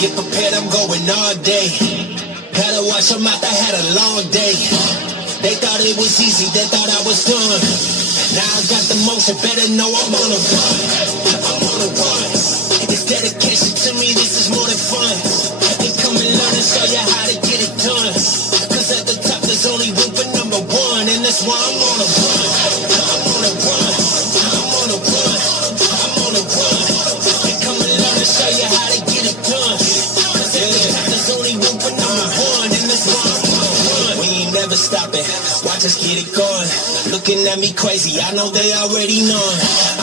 get prepared, I'm going all day. Gotta watch them out, I had a long day. They thought it was easy, they thought I was done. Now I got the motion, better know I'm on a run. I'm on a run. It's dedication to me, this is more than fun. And come and learn and show you how to get it done. Cause at the top there's only room for number one. And that's why I'm on a run. I'm on a run. I'm on a run. I'm on a run. And come and learn and show you how to get it done. Cause at the top there's only room for number one. And that's why I'm on a run. We ain't never stopping. Watch us get it going. Looking at me crazy, I know they already know.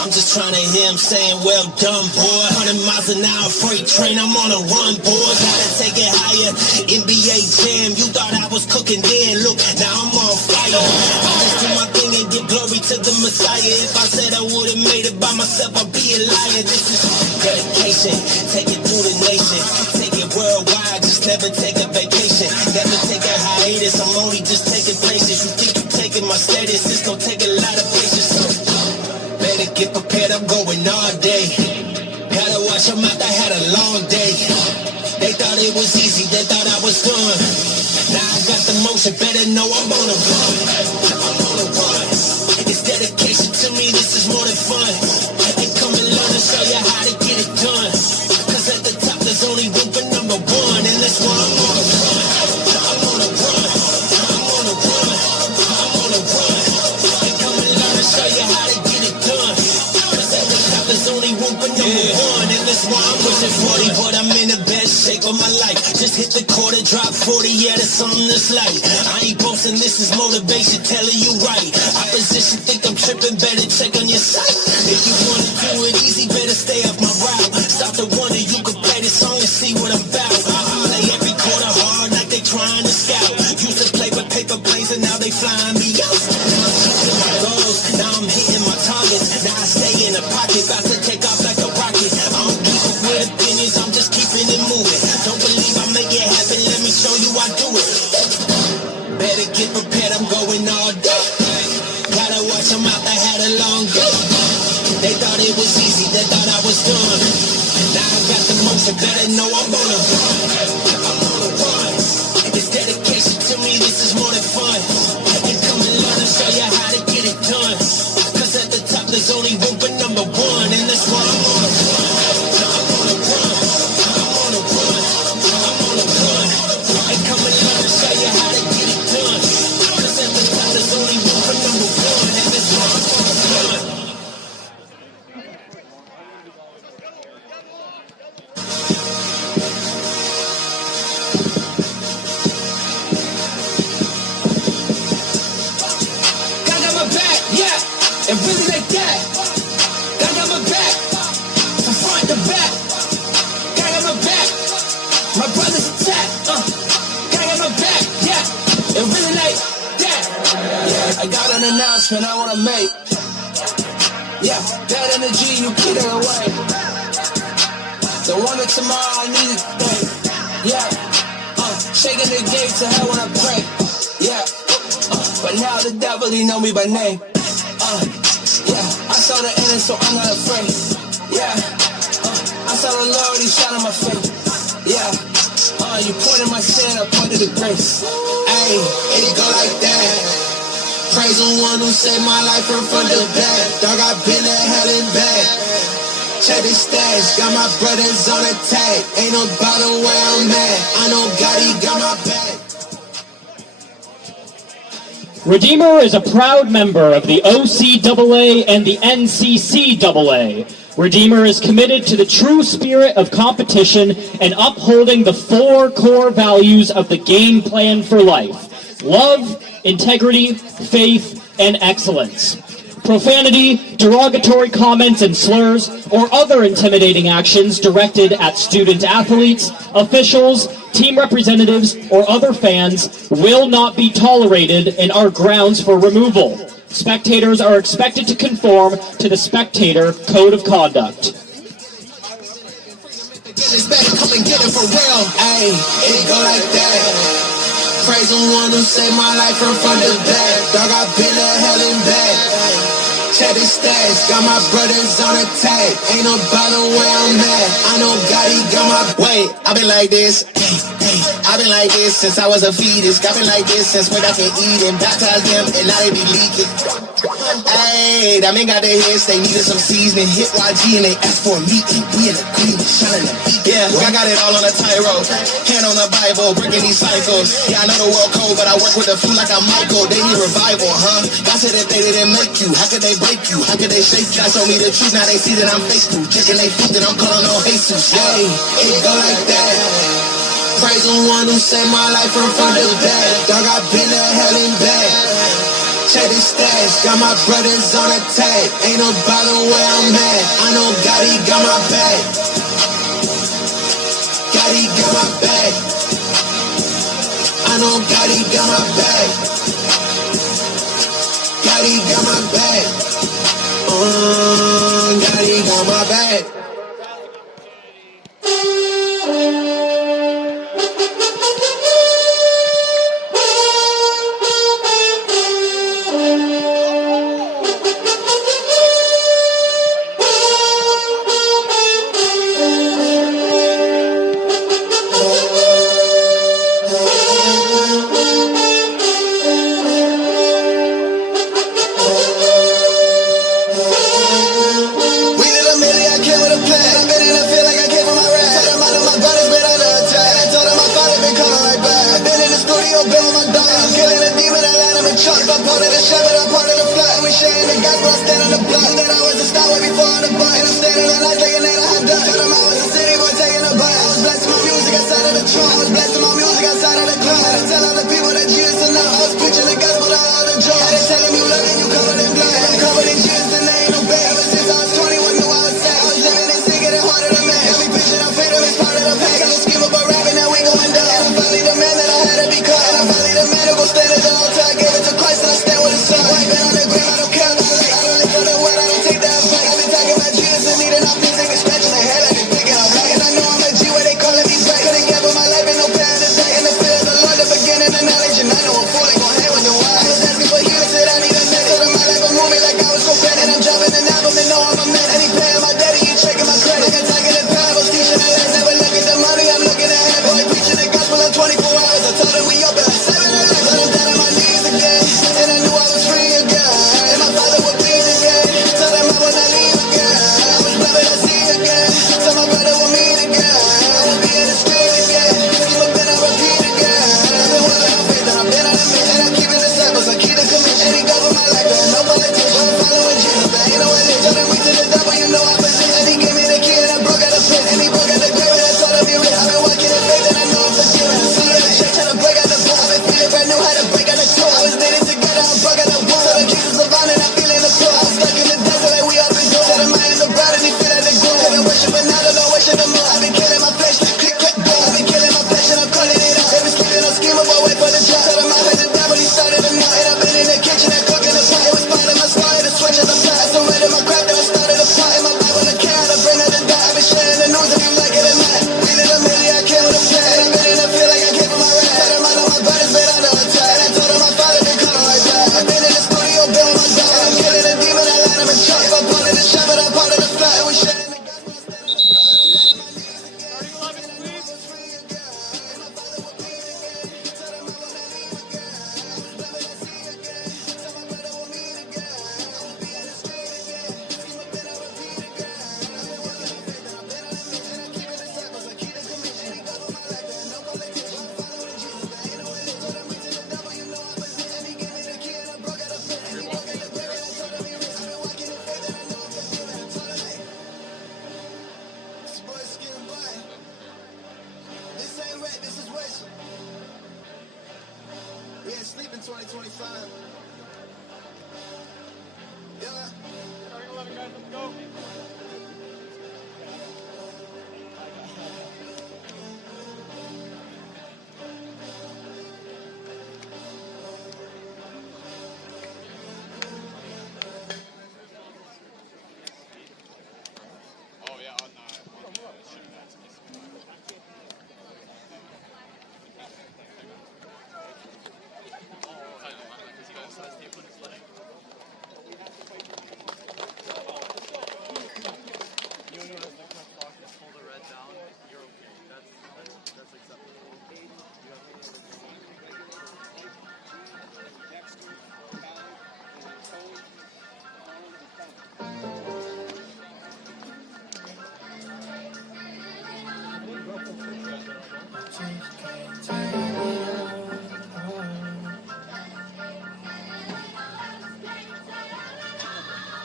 I'm just trying to hear them saying, well done, boy. 100 miles an hour freight train, I'm on a run, boy. Gotta take it higher, NBA jam. You thought I was cooking then, look, now I'm on fire. I just do my thing and give glory to the Messiah. If I said I would've made it by myself, I'd be a liar. This is dedication, take it through the nation. Take it worldwide, just never take a vacation. Never take a hiatus, I'm only just taking places. You think you're taking my status, it's gonna take a lot of patience. So better get prepared, I'm going all day. Gotta watch them out, I had a long day. They thought it was easy, they thought I was done. Now I got the motion, better know I'm on a run. I'm on a run. It's dedication to me, this is more than fun. And come and learn and show you how to get it done. Cause at the top there's only room for number one. And that's why I'm on a run. I'm on a run. I'm on a run. I'm on a run. And come and learn and show you how to get it done. Cause at the top there's only room for number one. And that's why I'm pushing 40, but I'm in the best shape of my life. Just hit the quarter, drop 40, yeah, that's something that's light. I ain't boasting, this is motivation, telling you right. Opposition think I'm tripping, better check on your site. If you wanna do it easy, better stay off my route. Stop to wonder, you can play this song and see what I'm about. Play every quarter hard like they trying to scout. Used to play with paper planes and now they flying me out. I'm shooting my goals, now I'm hitting my targets. Now I stay in the pocket, about to take off like a rocket. I don't keep up with opinions, I'm just keeping it moving. Don't believe I make it happen, let me show you I do it. Better get prepared, I'm going all day. Gotta watch them out, I had a long day. They thought it was easy, they thought I was done. Now I got the motion, better know I'm on a run. I'm on a run. It's dedication to me, this is more than fun. And come and learn and show you how to get it done. Cause at the top there's only room for number one. And that's why I'm on a run. I'm on a run. I'm on a run. I'm on a run. And come and learn and show you how to get it done. Cause at the top there's only room for number one. And that's why I'm on a run. God got my back, yeah, and really like that. God got my back, from front to back. God got my back, my brother's attack. God got my back, yeah, and really like that. Yeah, I got an announcement I wanna make. Yeah, that energy, you put it away. The one that tomorrow I need it today. Yeah, shaking the gates of hell when I pray. Yeah, but now the devil, he know me by name. Yeah, I saw the end, so I'm not afraid. Yeah, I saw the Lord, he shot on my face. Yeah, you pointed my sin, I pointed the grace. Ayy, it go like that. Praise the one who saved my life from front to back. Dog, I've been to hell and back. Check the stats, got my brothers on attack. Ain't no bottom where I'm at. I know God, he got my back. Redeemer is a proud member of the OCAA and the NCCAA. Redeemer is committed to the true spirit of competition and upholding the 4 core values of the game plan for life: love, integrity, faith, and excellence. Profanity, derogatory comments and slurs, or other intimidating actions directed at student athletes, officials, team representatives, or other fans will not be tolerated and are grounds for removal. Spectators are expected to conform to the Spectator Code of Conduct. Come and get it for real. Ayy, it go like that. Praise the one who saved my life from front to back. Dog, I've been to hell and back. Check the stats, got my brothers on attack. Ain't no bother where I'm at. I know God, he got my. Wait, I been like this. I been like this since I was a fetus. I been like this since way back in Eden. Baptized them and now they be leaking. Ayy, that man got their heads, they needed some seasoning. Hit YG and they asked for a meeting. We in agreement, shining the beat. Yeah, I got it all on a tightrope. Hand on the Bible, breaking these cycles. Yeah, I know the world cold, but I work with the flu like I'm Michael. They need revival, huh? God said that they didn't make you. How could they break you? How could they shake you? God told me the truth, now they see that I'm faithful. Checking they feet that I'm calling on Jesus. Yeah, it go like that. Praise the one who saved my life from the dead. Dog, I've been to hell and back. Check the stats, got my brothers on attack. Ain't no bother where I'm at. I know God, he got my back. God, he got my back. I know God, he got my back. God, he got my back. God, he got my back.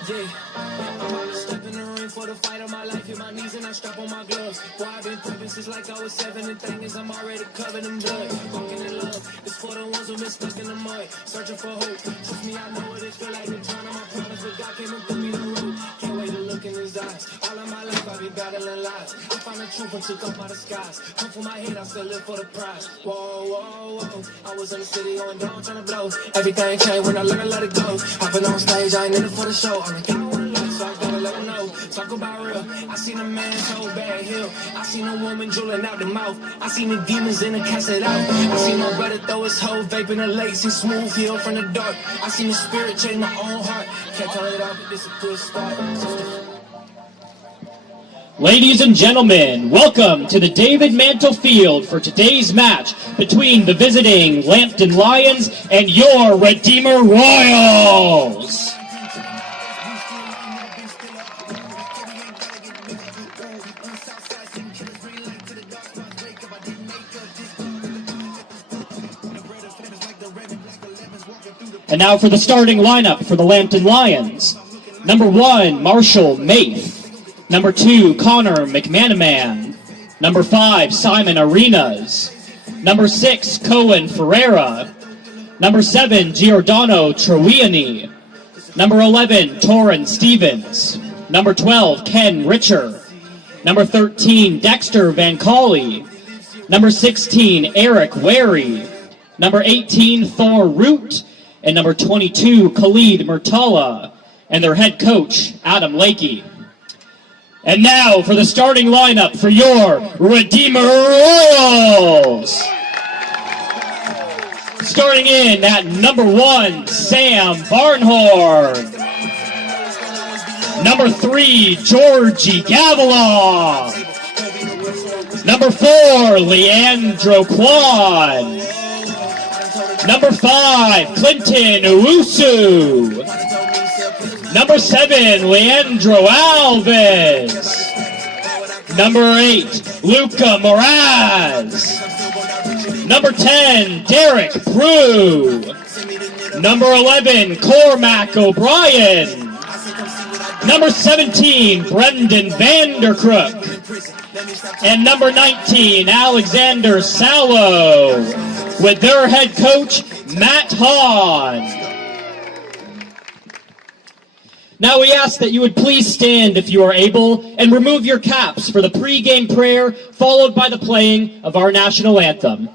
Yeah, I'm about to step in the ring for the fight of my life. Hit my knees and I strap on my gloves. Boy, I've been prepping since like I was 7. The thing is, I'm already covered in blood. Walking in love, it's for the ones who've been stuck in the mud. Searching for hope. Trust me, I know what it feel like to drown on my problems, but God came and put me the road. Can't wait to look in his eyes. All of my life, I've been battling lies. I found the truth and took up by the skies. Come for my head, I still live for the prize. Whoa, whoa, whoa. I was in the city going down, trying to blow. Everything changed when I learned to let it go. Hopping on stage, I ain't in it for the show. I'm like, I wanna love, so I gotta let them know. Talk about real. I seen a man so bad hill. I seen a woman drooling out the mouth. I seen the demons in the cast it out. I seen my brother throw his hoe, vaping the lakes. He smooth heel from the dark. I seen the spirit change my own heart. Can't tell it all, but this a good start. Ladies and gentlemen, welcome to the David Mantle Field for today's match between the visiting Lambton Lions and your Redeemer Royals. And now for the starting lineup for the Lambton Lions. Number 1, Marshall Maith. Number 2, Connor McManaman. Number 5, Simon Arenas. Number 6, Cohen Ferreira. Number 7, Giordano Troviani. Number 11, Torrin Stevens. Number 12, Ken Richer. Number 13, Dexter Van Colley. Number 16, Eric Wary. Number 18, Thor Root. And number 22, Khalid Murtala. And their head coach, Adam Lakey. And now for the starting lineup for your Redeemer Royals. Starting in at number 1, Sam Barnhorn. Number 3, Georgie Gavilaw. Number 4, Leandro Kwan. Number 5, Clinton Owusu. Number 7, Leandro Alves. Number 8, Luca Moraz. Number 10, Derek Prue. Number 11, Cormac O'Brien. Number 17, Brendan Vanderkrook. And number 19, Alexander Sallow, with their head coach, Matt Hahn. Now we ask that you would please stand if you are able and remove your caps for the pre-game prayer, followed by the playing of our national anthem.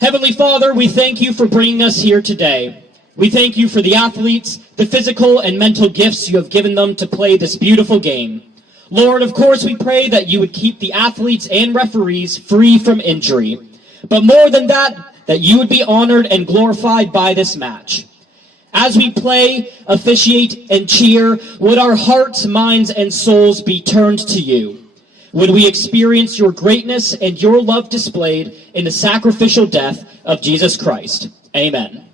Heavenly Father, we thank you for bringing us here today. We thank you for the athletes, the physical and mental gifts you have given them to play this beautiful game. Lord, of course, we pray that you would keep the athletes and referees free from injury. But more than that, that you would be honored and glorified by this match. As we play, officiate, and cheer, would our hearts, minds, and souls be turned to you? Would we experience your greatness and your love displayed in the sacrificial death of Jesus Christ? Amen.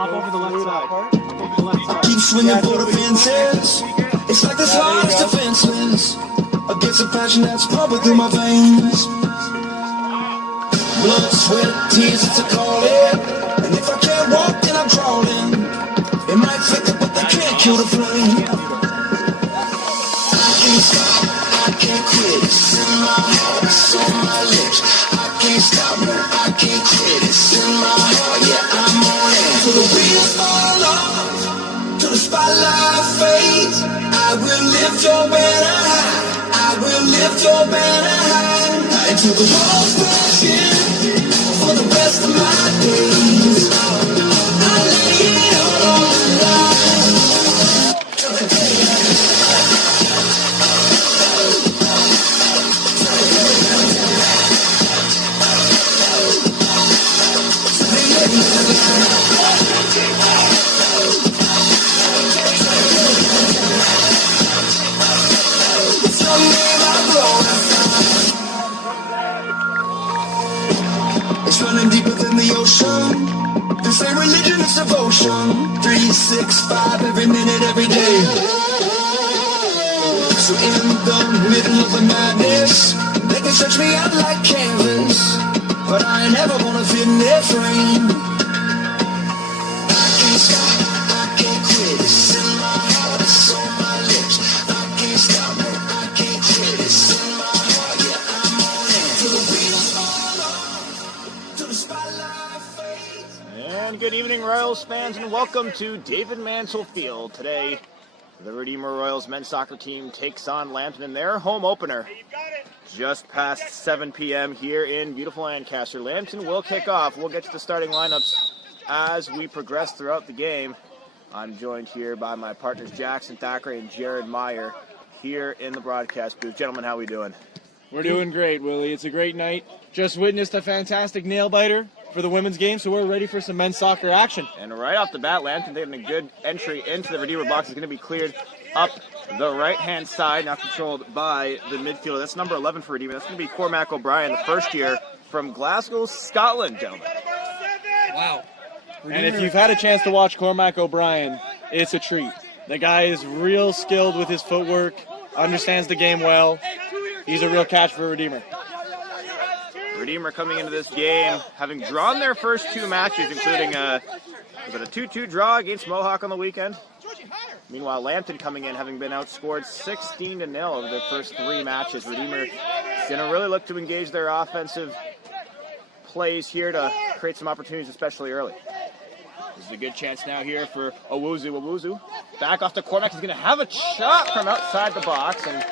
Hop over the left side. Hop over the left side. Keep swinging for the fences. It's like this life's defenseless against a passion that's pumping through my veins. Blood, sweat, tears, it's a calling. And if I can't walk, then I'm crawling. It might flicker, but they can't kill the flame. I can't stop, I can't quit. It's in my heart, it's on my lips. I can't stop, no, I can't quit. It's in my heart, yeah, I'm on it. Till the wheels fall off, till the spotlight fades. I will lift your banner high. I will lift your banner high. Until the walls crash in for the rest of my days. I lay it all on the line. It's running deeper than the ocean. This ain't religion, it's devotion. 3, 6, 5, every minute, every day. So in the middle of the madness, they can stretch me out like canvas, but I ain't ever gonna fit in their frame. I can't stop, I can't quit. It's in my heart, it's on my lips. I can't stop, no, I can't quit. It's in my heart, yeah, I'm on it. Till the wheels fall off, till the spotlight fades. And good evening, Royals fans, and welcome to David Mansell Field. Today, the Redeemer Royals men's soccer team takes on Lambton in their home opener. Just past 7 p.m. here in beautiful Lancaster. Lambton will kick off. We'll get to the starting lineups as we progress throughout the game. I'm joined here by my partners Jackson Thackeray and Jared Meyer here in the broadcast booth. Gentlemen, how are we doing? We're doing great, Willie. It's a great night. Just witnessed a fantastic nail-biter for the women's game, so we're ready for some men's soccer action. And right off the bat, Lambton taking a good entry into the Redeemer box is going to be cleared up the right-hand side, now controlled by the midfielder. That's number 11 for Redeemer. That's going to be Cormac O'Brien, the first year from Glasgow, Scotland, gentlemen. Wow. And if you've had a chance to watch Cormac O'Brien, it's a treat. The guy is real skilled with his footwork, understands the game well. He's a real catch for Redeemer. Redeemer coming into this game, having drawn their first 2 matches, including a 2-2 draw against Mohawk on the weekend. Meanwhile, Lambton coming in, having been outscored 16-0 over their first 3 matches. Redeemer is going to really look to engage their offensive plays here to create some opportunities, especially early. This is a good chance now here for Owuzu. Back off to Cormac. He's going to have a shot from outside the box, and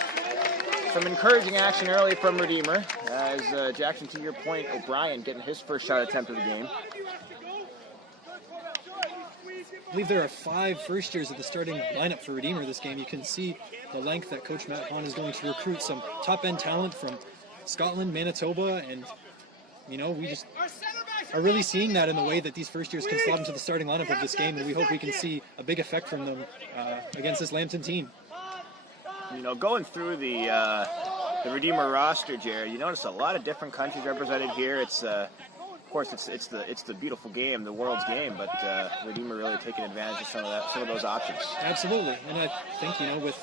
some encouraging action early from Redeemer. As Jackson, to your point, O'Brien getting his first shot attempt of the game. I believe there are 5 first years of the starting lineup for Redeemer this game. You can see the length that Coach Matt Hahn is going to recruit some top-end talent from Scotland, Manitoba, and, we just are really seeing that in the way that these first years can slot into the starting lineup of this game, and we hope we can see a big effect from them against this Lambton team. Going through the Redeemer roster, Jared, you notice a lot of different countries represented here. It's of course, it's the beautiful game, the world's game, but Redeemer really taking advantage of some of those options. Absolutely, and I think with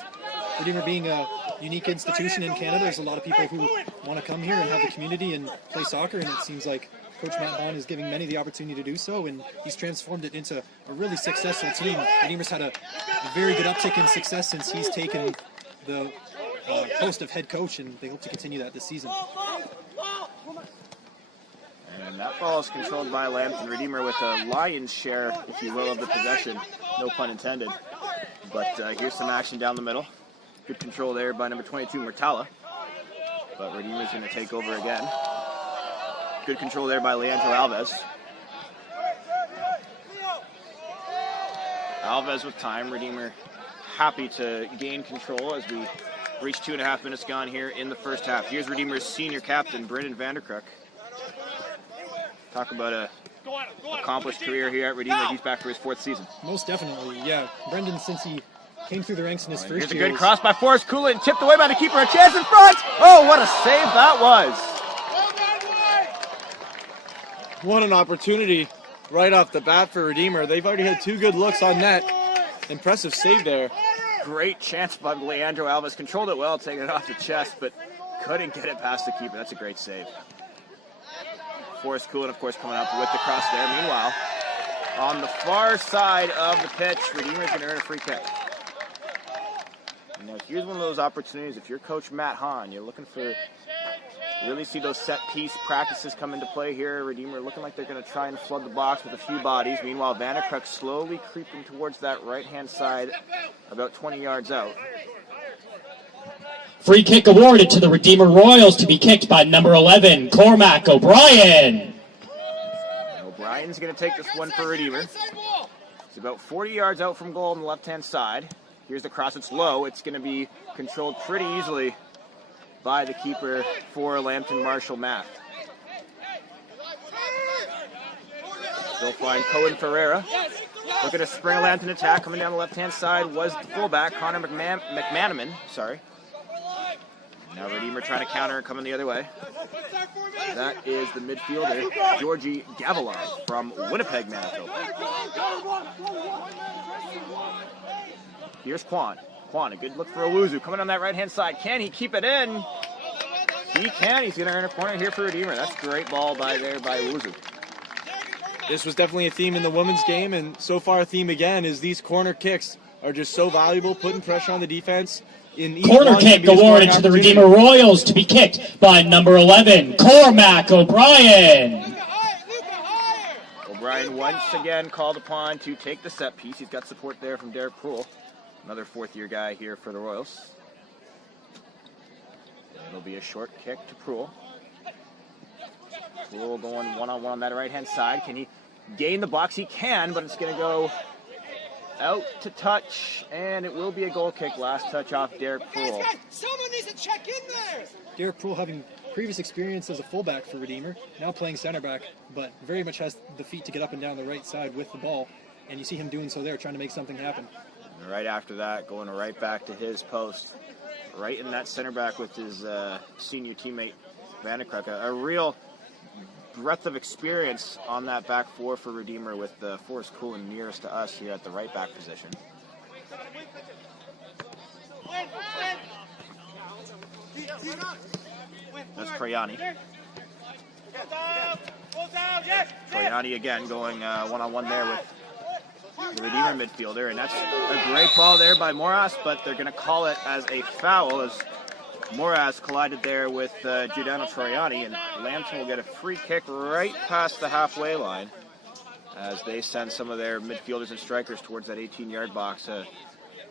Redeemer being a unique institution in Canada, there's a lot of people who want to come here and have the community and play soccer, and it seems like Coach Matt Hahn is giving many the opportunity to do so, and he's transformed it into a really successful team. Redeemer's had a very good uptick in success since he's taken the post of head coach, and they hope to continue that this season. And that ball is controlled by Lambton. Redeemer with a lion's share, if you will, of the possession. No pun intended. But here's some action down the middle. Good control there by number 22, Murtala. But Redeemer's going to take over again. Good control there by Leandro Alves. Alves with time. Redeemer happy to gain control as we reach 2.5 minutes gone here in the first half. Here's Redeemer's senior captain, Brendan Vanderkroek. Talk about a accomplished career here at Redeemer. He's back for his 4th season. Most definitely, yeah. Brendan, since he came through the ranks in his first year. Here's a good cross by Forrest Coolin, tipped away by the keeper. A chance in front. Oh, what a save that was. What an opportunity right off the bat for Redeemer. They've already had 2 good looks on net. Impressive save there. Great chance by Leandro Alves. Controlled it well, taking it off the chest, but couldn't get it past the keeper. That's a great save. Forrest Coolin, of course, coming up with the cross there. Meanwhile, on the far side of the pitch, Redeemer's going to earn a free kick. Now, here's one of those opportunities. If you're Coach Matt Hahn, you're looking for really see those set-piece practices come into play here. Redeemer looking like they're going to try and flood the box with a few bodies. Meanwhile, Vanderkruk slowly creeping towards that right-hand side, about 20 yards out. Free kick awarded to the Redeemer Royals to be kicked by number 11, Cormac O'Brien. O'Brien's going to take this one for Redeemer. It's about 40 yards out from goal on the left-hand side. Here's the cross. It's low. It's going to be controlled pretty easily by the keeper for Lambton, Marshall Math. They'll find Cohen Ferreira. Looking to spring a Lambton attack. Coming down the left-hand side was the fullback, Connor McManaman. Sorry. Now Redeemer trying to counter and coming the other way. That is the midfielder, Georgie Gavilar from Winnipeg, Manitoba. Here's Quan. Quan, a good look for Owuzu. Coming on that right-hand side. Can he keep it in? He can. He's going to earn a corner here for Redeemer. That's a great ball by Owuzu. This was definitely a theme in the women's game, and so far a theme again is these corner kicks are just so valuable, putting pressure on the defense. Corner kick awarded to the Redeemer Royals to be kicked by number 11, Cormac O'Brien. O'Brien once again called upon to take the set piece. He's got support there from Derek Proulx, another fourth-year guy here for the Royals. It'll be a short kick to Proulx. Proulx going one-on-one on that right-hand side. Can he gain the box? He can, but it's going to go out to touch, and it will be a goal kick. Last touch off Derek Proulx. Someone needs to check in there. Derek Proulx having previous experience as a fullback for Redeemer, now playing center back, but very much has the feet to get up and down the right side with the ball, and you see him doing so there, trying to make something happen. And right after that, going right back to his post, right in that center back with his senior teammate Vanderkruk. A real breadth of experience on that back four for Redeemer, with Forrest Coolin nearest to us here at the right back position. That's Troiani. Troiani again going one-on-one there with the Redeemer midfielder, and that's a great ball there by Moras, but they're going to call it as a foul as Moras collided there with Giordano Troiani, and Lambton will get a free kick right past the halfway line as they send some of their midfielders and strikers towards that 18-yard box. A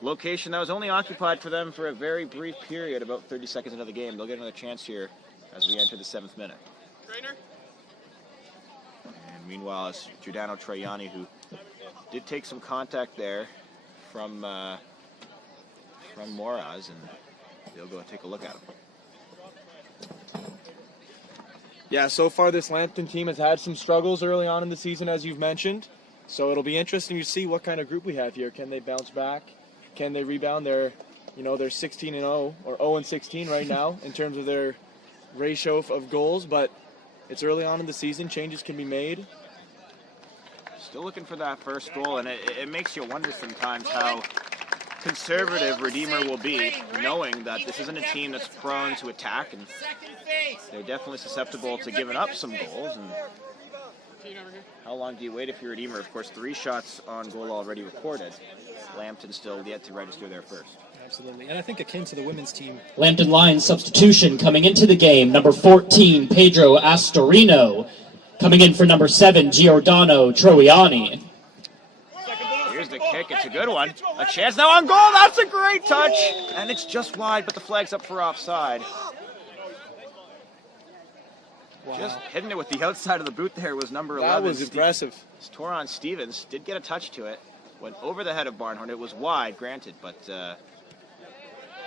location that was only occupied for them for a very brief period, about 30 seconds into the game. They'll get another chance here as we enter the 7th minute. And meanwhile, it's Giordano Troiani, who did take some contact there from Moraz, and they'll go and take a look at him. Yeah, so far this Lambton team has had some struggles early on in the season, as you've mentioned. So it'll be interesting to see what kind of group we have here. Can they bounce back? Can they rebound? They're 16-0 or 0-16 right now in terms of their ratio of goals, but it's early on in the season. Changes can be made. Still looking for that first goal, and it makes you wonder sometimes how conservative Redeemer will be, knowing that this isn't a team that's prone to attack, and they're definitely susceptible to giving up some goals. And how long do you wait if you're Redeemer? Of course, 3 shots on goal already recorded. Lambton still yet to register there first. Absolutely, and I think akin to the women's team. Lambton Lions substitution coming into the game, number 14, Pedro Astorino. Coming in for number 7, Giordano Troiani. Here's the kick. It's a good one. A chance now on goal. That's a great touch. And it's just wide, but the flag's up for offside. Wow. Just hitting it with the outside of the boot there was number 11. That was impressive. Toron Stevens did get a touch to it. Went over the head of Barnhorn. It was wide, granted, but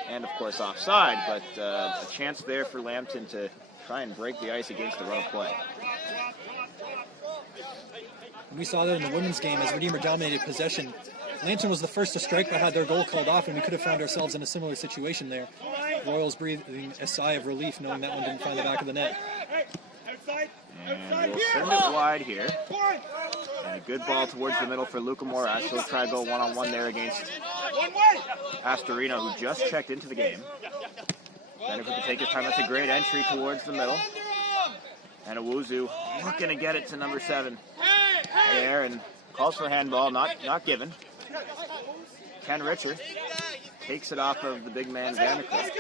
and of course offside. But a chance there for Lambton to try and break the ice against the run of play. We saw that in the women's game as Redeemer dominated possession. Lambton was the first to strike but had their goal called off, and we could have found ourselves in a similar situation there. Royals breathing a sigh of relief knowing that one didn't find the back of the net. And we'll send it wide here. A good ball towards the middle for Luca Moras. He'll try to go one-on-one there against Astorino, who just checked into the game. And if we can take his time, that's a great entry towards the middle. And Owuzu looking to get it to number 7 there, and calls for a handball, not given. Ken Richard takes it off of the big man Vandercliff.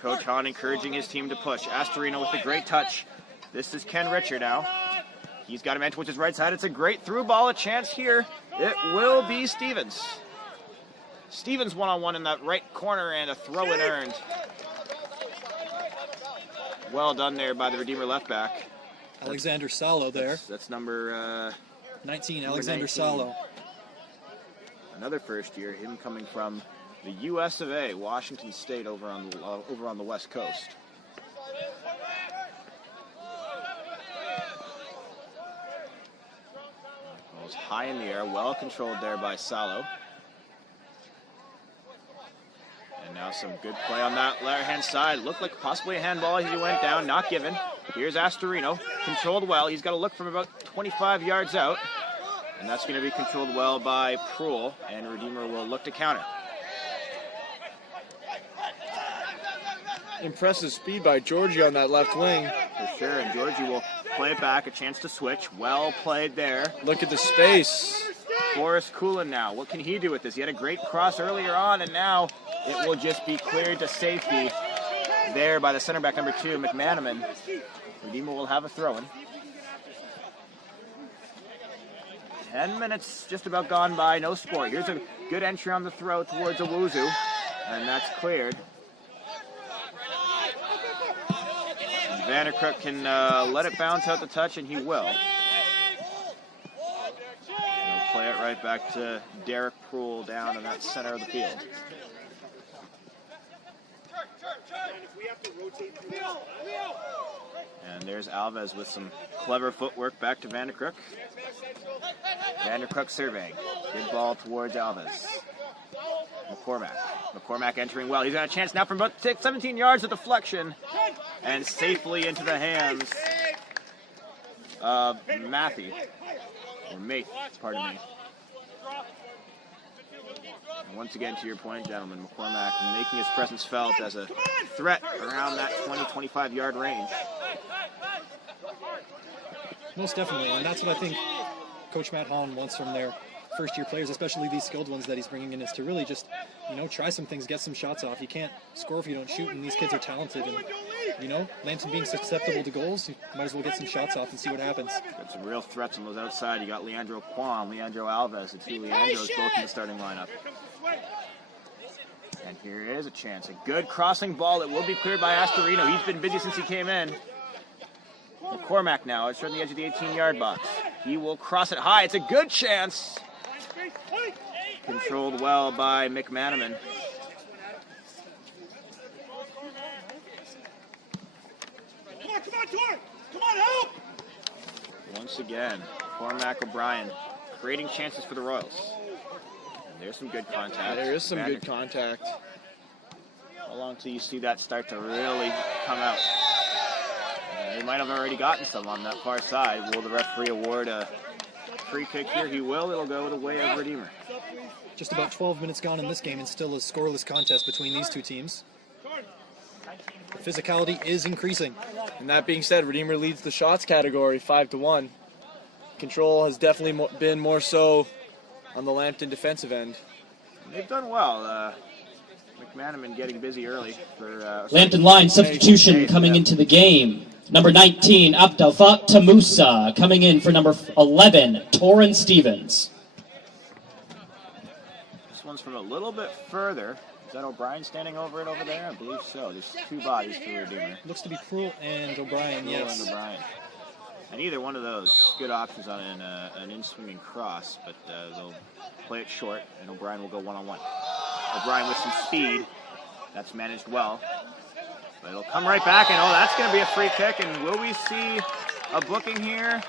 Coach Hahn encouraging his team to push. Astorino with a great touch. This is Ken Richard now. He's got a man towards his right side. It's a great through ball, a chance here. It will be Stevens. Stevens one-on-one in that right corner, and a throw-in earned. Well done there by the Redeemer left back. Alexander Salo there. That's number 19, Alexander Salo. Another first year, him coming from the US of A, Washington State, over on the West Coast. Ball's high in the air, well controlled there by Salo. And now some good play on that left-hand side. Looked like possibly a handball as he went down, not given. Here's Astorino, controlled well. He's got to look from about 25 yards out. And that's going to be controlled well by Proul, and Redeemer will look to counter. Impressive speed by Georgie on that left wing. For sure, and Georgie will play it back, a chance to switch. Well played there. Look at the space. Forrest Coolin now, what can he do with this? He had a great cross earlier on, and now it will just be cleared to safety there by the center back, number 2, McManaman. Redeemer will have a throw-in. 10 minutes just about gone by, no score. Here's a good entry on the throw towards Owuzu, and that's cleared. Vandercrook can let it bounce out the touch, and he will. He'll play it right back to Derek Proul down in that center of the field. And there's Alves with some clever footwork back to Vandercrook. Vandercrook surveying. Good ball towards Alves. McCormack entering well. He's got a chance now from about 17 yards of deflection. And safely into the hands of Matthew. Or Maith, pardon me. And once again, to your point, gentlemen, McCormack making his presence felt as a threat around that 20-25 yard range. Most definitely, and that's what I think Coach Matt Hahn wants from their first-year players, especially these skilled ones that he's bringing in, is to really just, try some things, get some shots off. You can't score if you don't shoot, and these kids are talented. And, Lambton being susceptible to goals, you might as well get some shots off and see what happens. Got some real threats on those outside. You got Leandro Kwan, Leandro Alves, the 2 Leandros both in the starting lineup. And here is a chance. A good crossing ball. It will be cleared by Astorino. He's been busy since he came in. McCormack now. It's on the edge of the 18-yard box. He will cross it high. It's a good chance. Controlled well by McManaman. Come on, help! Once again, Cormac O'Brien creating chances for the Royals. And there's some good contact. There is some good contact. How long till you see that start to really come out? They might have already gotten some on that far side. Will the referee award a free kick here? He will. It'll go the way of Redeemer. Just about 12 minutes gone in this game, and still a scoreless contest between these two teams. The physicality is increasing. And that being said, Redeemer leads the shots category 5-1. Control has definitely been more so on the Lambton defensive end. They've done well. McManaman getting busy early. For Lambton line substitution coming into the game. Number 19, Abdelfat Tamusa. Coming in for number 11, Torrin Stevens. This one's from a little bit further. Is that O'Brien standing over it over there? I believe so. There's 2 bodies for Redeemer. Looks to be Proul and O'Brien, yes. And O'Brien. And either one of those, good options on an in-swinging cross, but they'll play it short, and O'Brien will go one-on-one. O'Brien with some speed. That's managed well. But it'll come right back, and that's going to be a free kick, and will we see a booking here?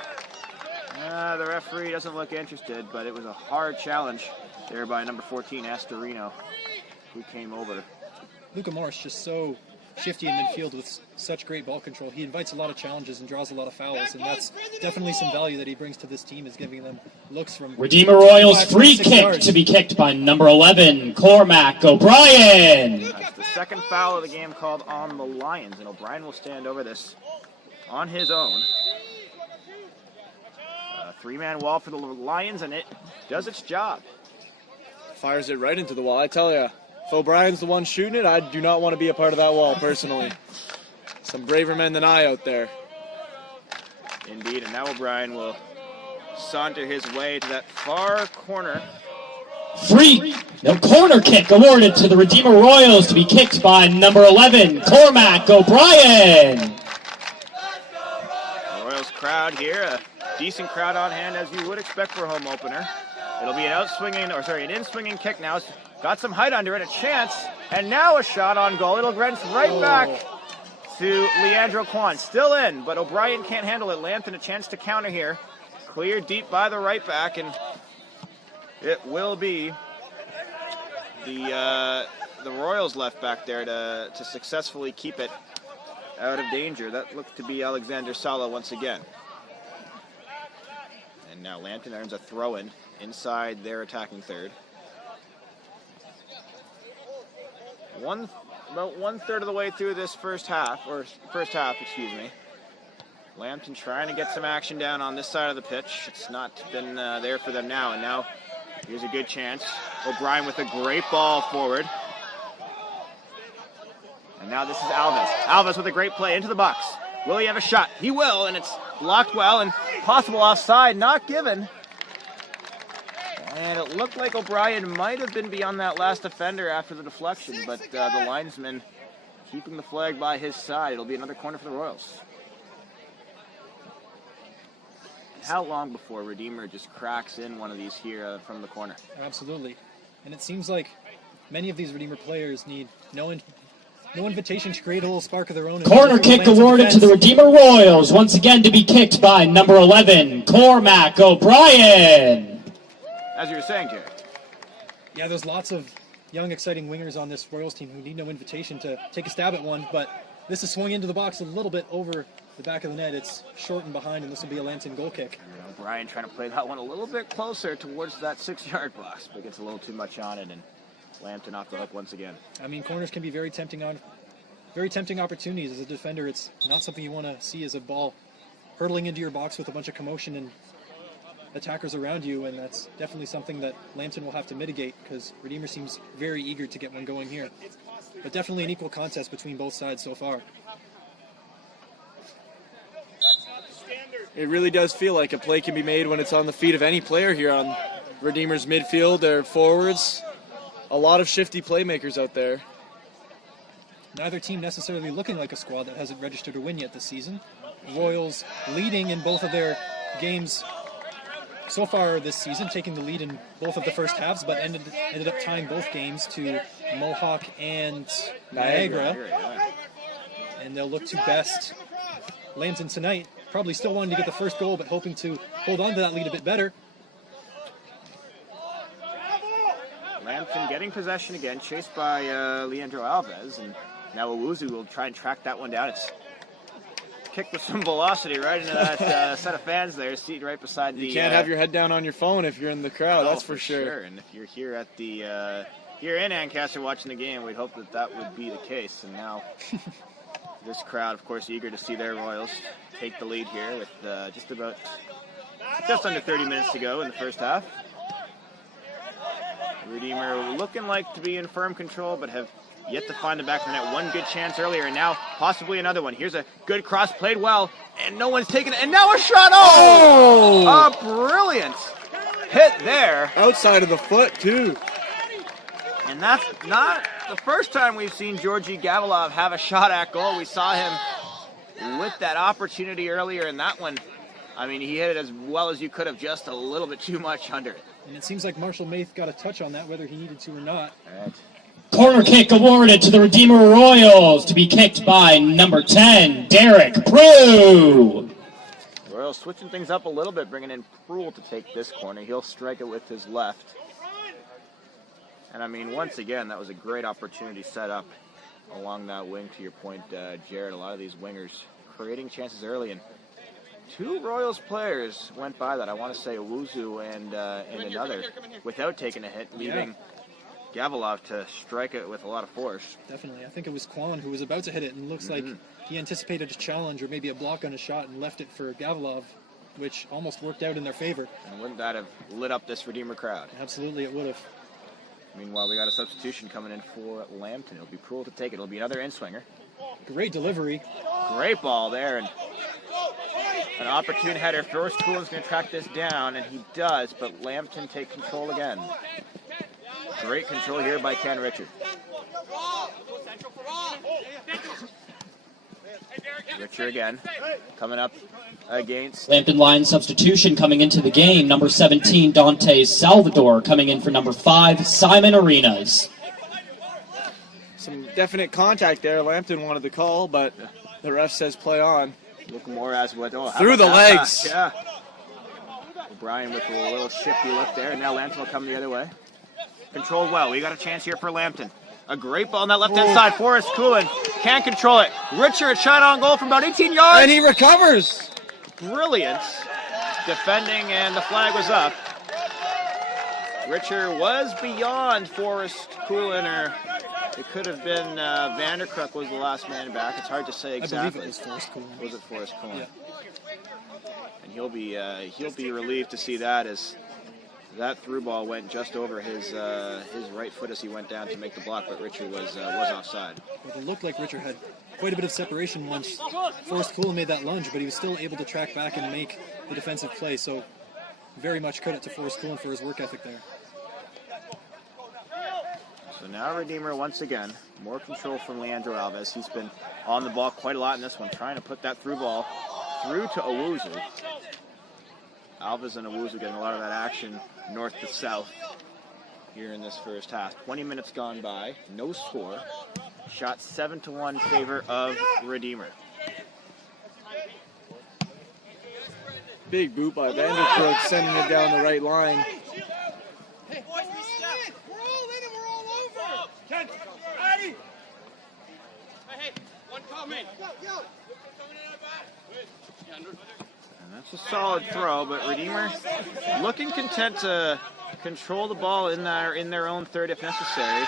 The referee doesn't look interested, but it was a hard challenge there by number 14, Astorino, who came over. Luca Morris just so shifty in midfield with such great ball control. He invites a lot of challenges and draws a lot of fouls, and that's definitely some value that he brings to this team, is giving them looks from Redeemer Royals 5 to free 6 kick yards. to be kicked by number 11, Cormac O'Brien. That's the second foul of the game called on the Lions, and O'Brien will stand over this on his own. A three-man wall for the Lions, and it does its job. Fires it right into the wall. I tell you, if O'Brien's the one shooting it, I do not want to be a part of that wall personally. Some braver men than I out there. Indeed, and now O'Brien will saunter his way to that far corner. Corner kick awarded to the Redeemer Royals to be kicked by number 11, Cormac O'Brien. The Royals crowd here, a decent crowd on hand as you would expect for a home opener. It'll be an in-swinging kick now. It's got some height under it, a chance, and now a shot on goal. It'll bounce right back to Leandro Kwan. Still in, but O'Brien can't handle it. Lambton a chance to counter here. Cleared deep by the right back, and it will be the Royals left back there to successfully keep it out of danger. That looked to be Alexander Sala once again. And now Lambton earns a throw-in inside their attacking third. About one-third of the way through this first half, Lambton trying to get some action down on this side of the pitch. It's not been there for them now, and now here's a good chance. O'Brien with a great ball forward. And now this is Alves. Alves with a great play into the box. Will he have a shot? He will, and it's blocked well, and possible offside, not given. And it looked like O'Brien might have been beyond that last defender after the deflection, but the linesman keeping the flag by his side. It'll be another corner for the Royals. How long before Redeemer just cracks in one of these here from the corner? Absolutely. And it seems like many of these Redeemer players need no invitation to create a little spark of their own. Corner kick awarded to the Redeemer Royals, once again to be kicked by number 11, Cormac O'Brien. As you were saying, Jerry. Yeah, there's lots of young, exciting wingers on this Royals team who need no invitation to take a stab at one, but this is swung into the box a little bit over the back of the net. It's short and behind, and this will be a Lambton goal kick. O'Brien trying to play that one a little bit closer towards that 6-yard box, but gets a little too much on it, and Lambton off the hook once again. I mean, corners can be very tempting opportunities. As a defender, it's not something you want to see as a ball hurtling into your box with a bunch of commotion and attackers around you, and that's definitely something that Lambton will have to mitigate, because Redeemer seems very eager to get one going here. But definitely an equal contest between both sides so far. It really does feel like a play can be made when it's on the feet of any player here on Redeemer's midfield or forwards. A lot of shifty playmakers out there. Neither team necessarily looking like a squad that hasn't registered a win yet this season. Royals leading in both of their games so far this season, taking the lead in both of the first halves, but ended up tying both games to Mohawk and Niagara. And they'll look to best Lambton tonight. Probably still wanting to get the first goal, but hoping to hold on to that lead a bit better. Lambton getting possession again, chased by Leandro Alves, and now Owuzu will try and track that one down. It's kicked with some velocity right into that set of fans there, seated right beside the... You can't have your head down on your phone if you're in the crowd, that's for sure. sure. And if you're here at the here in Ancaster watching the game, we'd hope that would be the case. And now this crowd, of course, eager to see their Royals take the lead here with just under 30 minutes to go in the first half. Redeemer looking like to be in firm control, but have yet to find the back of the net. One good chance earlier, and now possibly another one. Here's a good cross, played well, and no one's taken it. And now a shot. Oh! A brilliant hit there. Outside of the foot, too. And that's not the first time we've seen Georgi Gavilov have a shot at goal. We saw him with that opportunity earlier, and that one, I mean, he hit it as well as you could have, just a little bit too much under it. And it seems like Marshall Maith got a touch on that, whether he needed to or not. All right. Corner kick awarded to the Redeemer Royals to be kicked by number 10, Derek Prue. Royals switching things up a little bit, bringing in Prue to take this corner. He'll strike it with his left. And I mean, once again, that was a great opportunity set up along that wing, to your point, Jared. A lot of these wingers creating chances early, and 2 Royals players went by that. I want to say Owusu and another without taking a hit, leaving Gavilov to strike it with a lot of force. Definitely. I think it was Kwan who was about to hit it, and looks like he anticipated a challenge or maybe a block on a shot and left it for Gavilov, which almost worked out in their favor. And wouldn't that have lit up this Redeemer crowd? Absolutely, it would have. Meanwhile, we got a substitution coming in for Lambton. It'll be Proulx to take it. It'll be another in-swinger. Great delivery. Great ball there, and an opportune header. Forrest Coulin's going to track this down, and he does, but Lambton take control again. Great control here by Ken Richard. Richard again, coming up against Lambton line substitution coming into the game. Number 17, Dante Salvador, coming in for number 5, Simon Arenas. Some definite contact there. Lambton wanted the call, but the ref says play on. Look more as what through the legs. Yeah. O'Brien with a little shifty look there, and now Lambton will come the other way. Controlled well. We got a chance here for Lambton. A great ball on that left-hand side. Forrest Coulin can't control it. Richard shot on goal from about 18 yards. And he recovers. Brilliant defending, and the flag was up. Richard was beyond Forrest Coulin, or it could have been Vanderkruk was the last man back. It's hard to say exactly. I believe it was Forrest Coulin. Was it Forrest Coulin? Yeah. And he'll be relieved to see that, as that through ball went just over his right foot as he went down to make the block, but Richard was offside. Well, it looked like Richard had quite a bit of separation once Forrest Coulin made that lunge, but he was still able to track back and make the defensive play. So very much credit to Forrest Coulin for his work ethic there. So now Redeemer once again, more control from Leandro Alves. He's been on the ball quite a lot in this one, trying to put that through ball through to Owusu. Alves and Owusu getting a lot of that action north to south here in this first half. 20 minutes gone by, no score. Shot 7-1 favor of Redeemer. Big boot by Vanderkruk, sending it down the right line. And that's a solid throw, but Redeemer looking content to control the ball in their own third if necessary.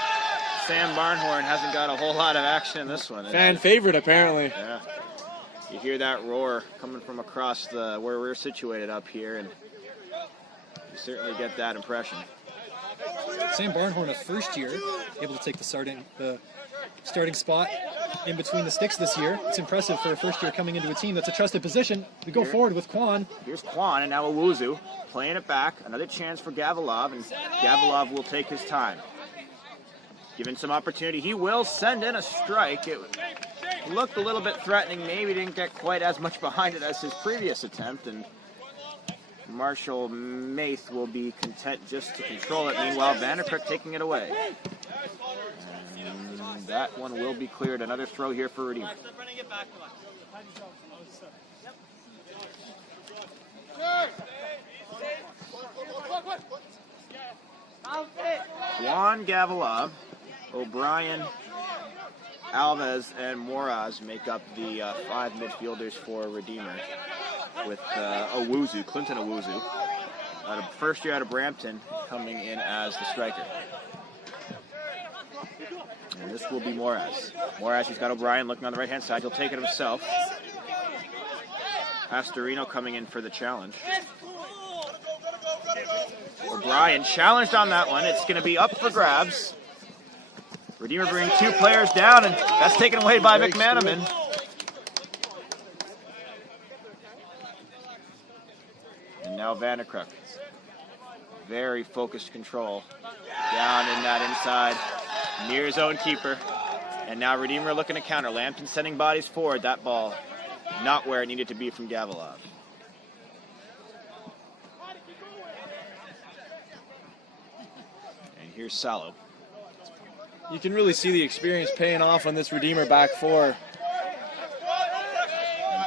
Sam Barnhorn hasn't got a whole lot of action in this one. Fan favorite, apparently. Yeah. You hear that roar coming from across where we're situated up here, and you certainly get that impression. Sam Barnhorn, a first year, able to take the starting spot in between the sticks this year. It's impressive for a first year coming into a team that's a trusted position. We go forward with Kwan. Here's Kwan, and now Owusu playing it back. Another chance for Gavilov, and Gavilov will take his time. Given some opportunity, he will send in a strike. It looked a little bit threatening, maybe didn't get quite as much behind it as his previous attempt, and Marshall Maith will be content just to control it. Meanwhile, Vanderkruk taking it away. And that one will be cleared. Another throw here for Redeemer. Juan Gavilov, O'Brien, Alves, and Moraz make up the 5 midfielders for Redeemer, with Owusu, Clinton Owusu, first year out of Brampton, coming in as the striker. And this will be Moraz. Moraz, he's got O'Brien looking on the right-hand side. He'll take it himself. Pastorino coming in for the challenge. O'Brien challenged on that one. It's going to be up for grabs. Redeemer bringing 2 players down, and that's taken away by McManaman. And now Vanderkruk. Very focused control. Down in that inside, near his own keeper. And now Redeemer looking to counter. Lambton sending bodies forward. That ball not where it needed to be from Gavilov. And here's Salo. You can really see the experience paying off on this Redeemer back four. And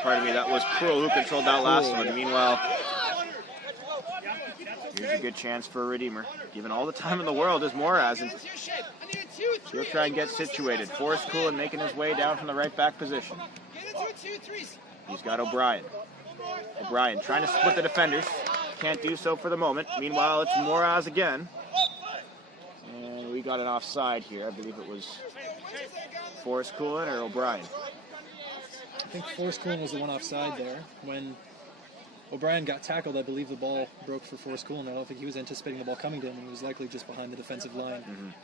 pardon me, that was Proulx who controlled that last one. Meanwhile, here's a good chance for a Redeemer. Given all the time in the world is Moraz. And He'll try and get situated. Forrest Coolin making his way down from the right back position. He's got O'Brien. O'Brien trying to split the defenders. Can't do so for the moment. Meanwhile, it's Moraz again. And we got an offside here. I believe it was Forrest Coolin or O'Brien. I think Forrest Coolin was the one offside there. When O'Brien got tackled, I believe the ball broke for Forrest Coolin. I don't think he was anticipating the ball coming to him, and he was likely just behind the defensive line.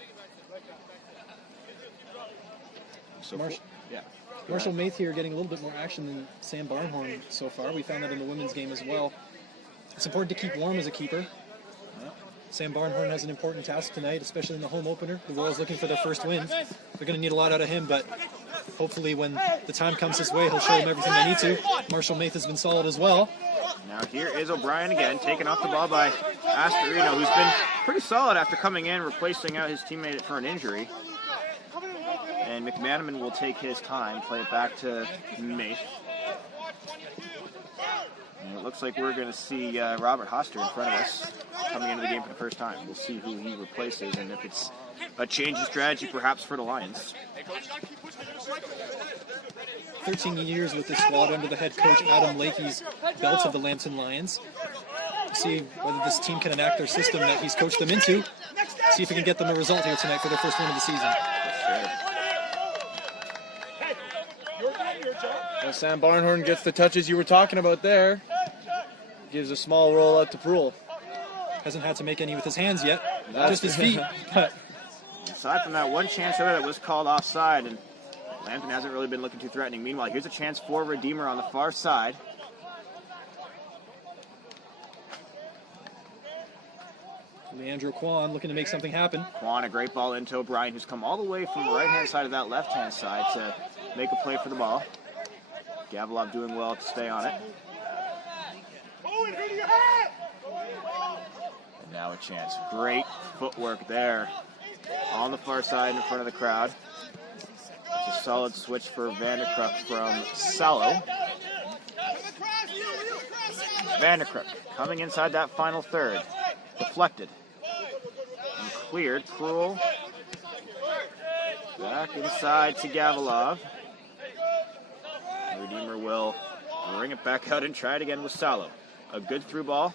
So Marshall Maith here getting a little bit more action than Sam Barnhorn so far. We found that in the women's game as well. It's important to keep warm as a keeper. Sam Barnhorn has an important task tonight, especially in the home opener. The Royals looking for their first win. They're going to need a lot out of him, but hopefully when the time comes his way, he'll show them everything they need to. Marshall Maith has been solid as well. Now here is O'Brien again, taken off the ball by Astorino, who's been pretty solid after coming in, replacing out his teammate for an injury. And McManaman will take his time, play it back to Maith. And it looks like we're going to see Robert Hoster in front of us coming into the game for the first time. We'll see who he replaces and if it's a change in strategy perhaps for the Lions. 13 years with this squad under the head coach Adam Lakey's belt of the Lambton Lions. See whether this team can enact their system that he's coached them into. See if he can get them a result here tonight for their first win of the season. Well, Sam Barnhorn gets the touches you were talking about there. Gives a small roll out to Proul. Hasn't had to make any with his hands yet, just his feet. But aside from that one chance there that was called offside, and Lambton hasn't really been looking too threatening. Meanwhile, here's a chance for Redeemer on the far side. Leandro Kwan looking to make something happen. Kwan, a great ball into O'Brien, who's come all the way from the right-hand side of that left-hand side to make a play for the ball. Gavilov doing well to stay on it. And now a chance. Great footwork there on the far side in front of the crowd. It's a solid switch for Vanderkruik from Salo. Vanderkruik coming inside that final third. Deflected. And cleared. Proul. Back inside to Gavilov. Redeemer will bring it back out and try it again with Salo. A good through ball.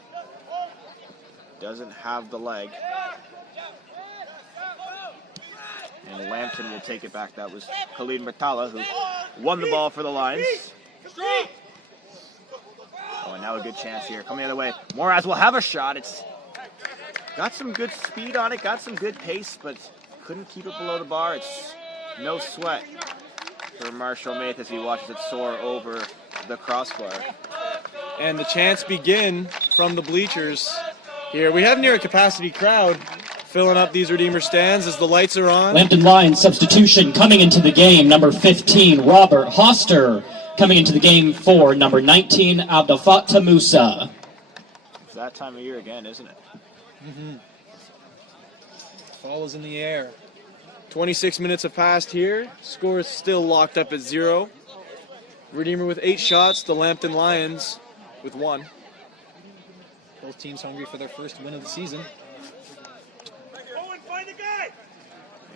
Doesn't have the leg. And Lambton will take it back. That was Khalid Murtala who won the ball for the Lions. Oh, and now a good chance here. Coming the other way. Moraz will have a shot. It's got some good speed on it, got some good pace, but couldn't keep it below the bar. It's no sweat for Marshall Maith as he watches it soar over the crossbar. And the chants begin from the bleachers here. We have near a capacity crowd filling up these Redeemer stands as the lights are on. Lambton Lions substitution coming into the game, number 15, Robert Hoster. Coming into the game for number 19, Abdelfattah Musa. It's that time of year again, isn't it? Ball is in the air. 26 minutes have passed here. Score is still locked up at 0. Redeemer with 8 shots. The Lambton Lions with 1. Both teams hungry for their first win of the season.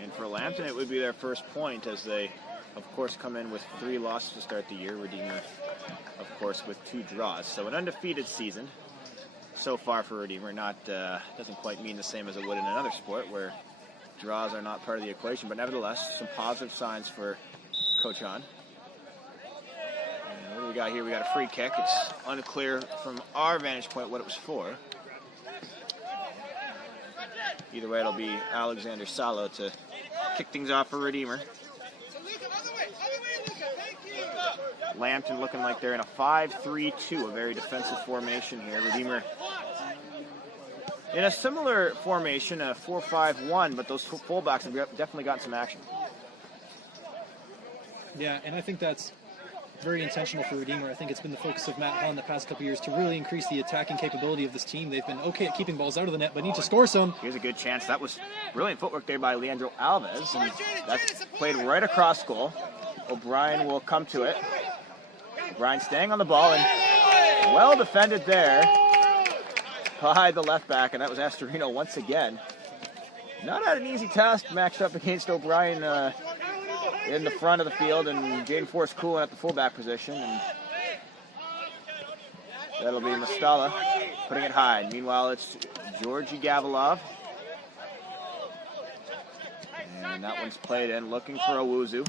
And for Lambton, it would be their first point as they, of course, come in with 3 losses to start the year. Redeemer, of course, with 2 draws. So an undefeated season so far for Redeemer. Doesn't quite mean the same as it would in another sport where draws are not part of the equation, but nevertheless, some positive signs for Coach On. And what do we got here? We got a free kick. It's unclear from our vantage point what it was for. Either way, it'll be Alexander Salo to kick things off for Redeemer. Lambton looking like they're in a 5-3-2, a very defensive formation here. Redeemer in a similar formation, a 4-5-1, but those fullbacks have definitely gotten some action. Yeah, and I think that's very intentional for Redeemer. I think it's been the focus of Matt Hahn the past couple years to really increase the attacking capability of this team. They've been okay at keeping balls out of the net, but need to score some. Here's a good chance. That was brilliant footwork there by Leandro Alves, and that's played right across goal. O'Brien will come to it. O'Brien staying on the ball, and well defended there by the left back, and that was Astorino once again. Not had an easy task matched up against O'Brien in the front of the field, and Jaden Forrest Coolin at the fullback position. And that'll be Mastala putting it high. Meanwhile, it's Georgi Gavilov. And that one's played in, looking for Owuzu.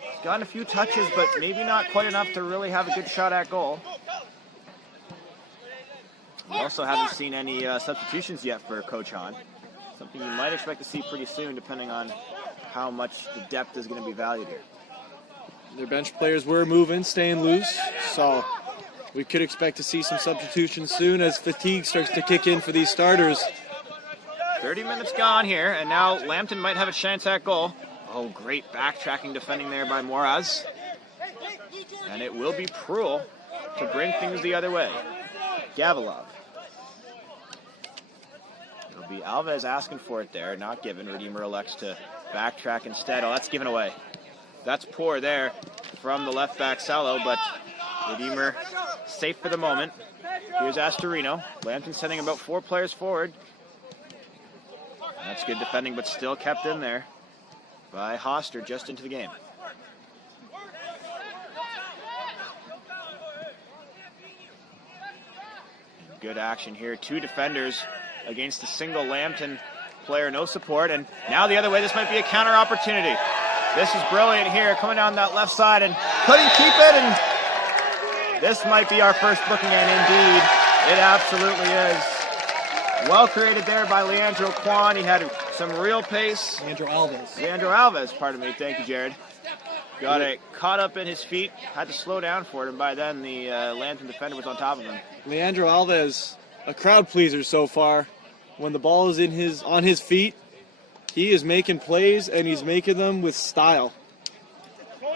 He's gotten a few touches, but maybe not quite enough to really have a good shot at goal. We also haven't seen any substitutions yet for Coach Hahn. Something you might expect to see pretty soon, depending on how much the depth is going to be valued here. Their bench players were moving, staying loose, so we could expect to see some substitutions soon as fatigue starts to kick in for these starters. 30 minutes gone here, and now Lambton might have a chance at goal. Oh, great backtracking defending there by Moraz. And it will be Pruill to bring things the other way. Gavilov. It'll be Alves asking for it there, not given. Redeemer elects to backtrack instead. Oh, that's given away. That's poor there from the left back Salo, but Redeemer safe for the moment. Here's Astorino. Lambton sending about 4 players forward. That's good defending, but still kept in there by Hoster just into the game. Good action here. 2 defenders against a single Lambton player, no support, and now the other way. This might be a counter opportunity. This is brilliant here, coming down that left side and couldn't keep it, and this might be our first booking, and indeed, it absolutely is. Well created there by Leandro Kwan. He had some real pace. Leandro Alves, pardon me. Thank you, Jared. Got it caught up in his feet. Had to slow down for it, and by then the Lambton defender was on top of him. Leandro Alves, a crowd pleaser so far. When the ball is on his feet, he is making plays, and he's making them with style.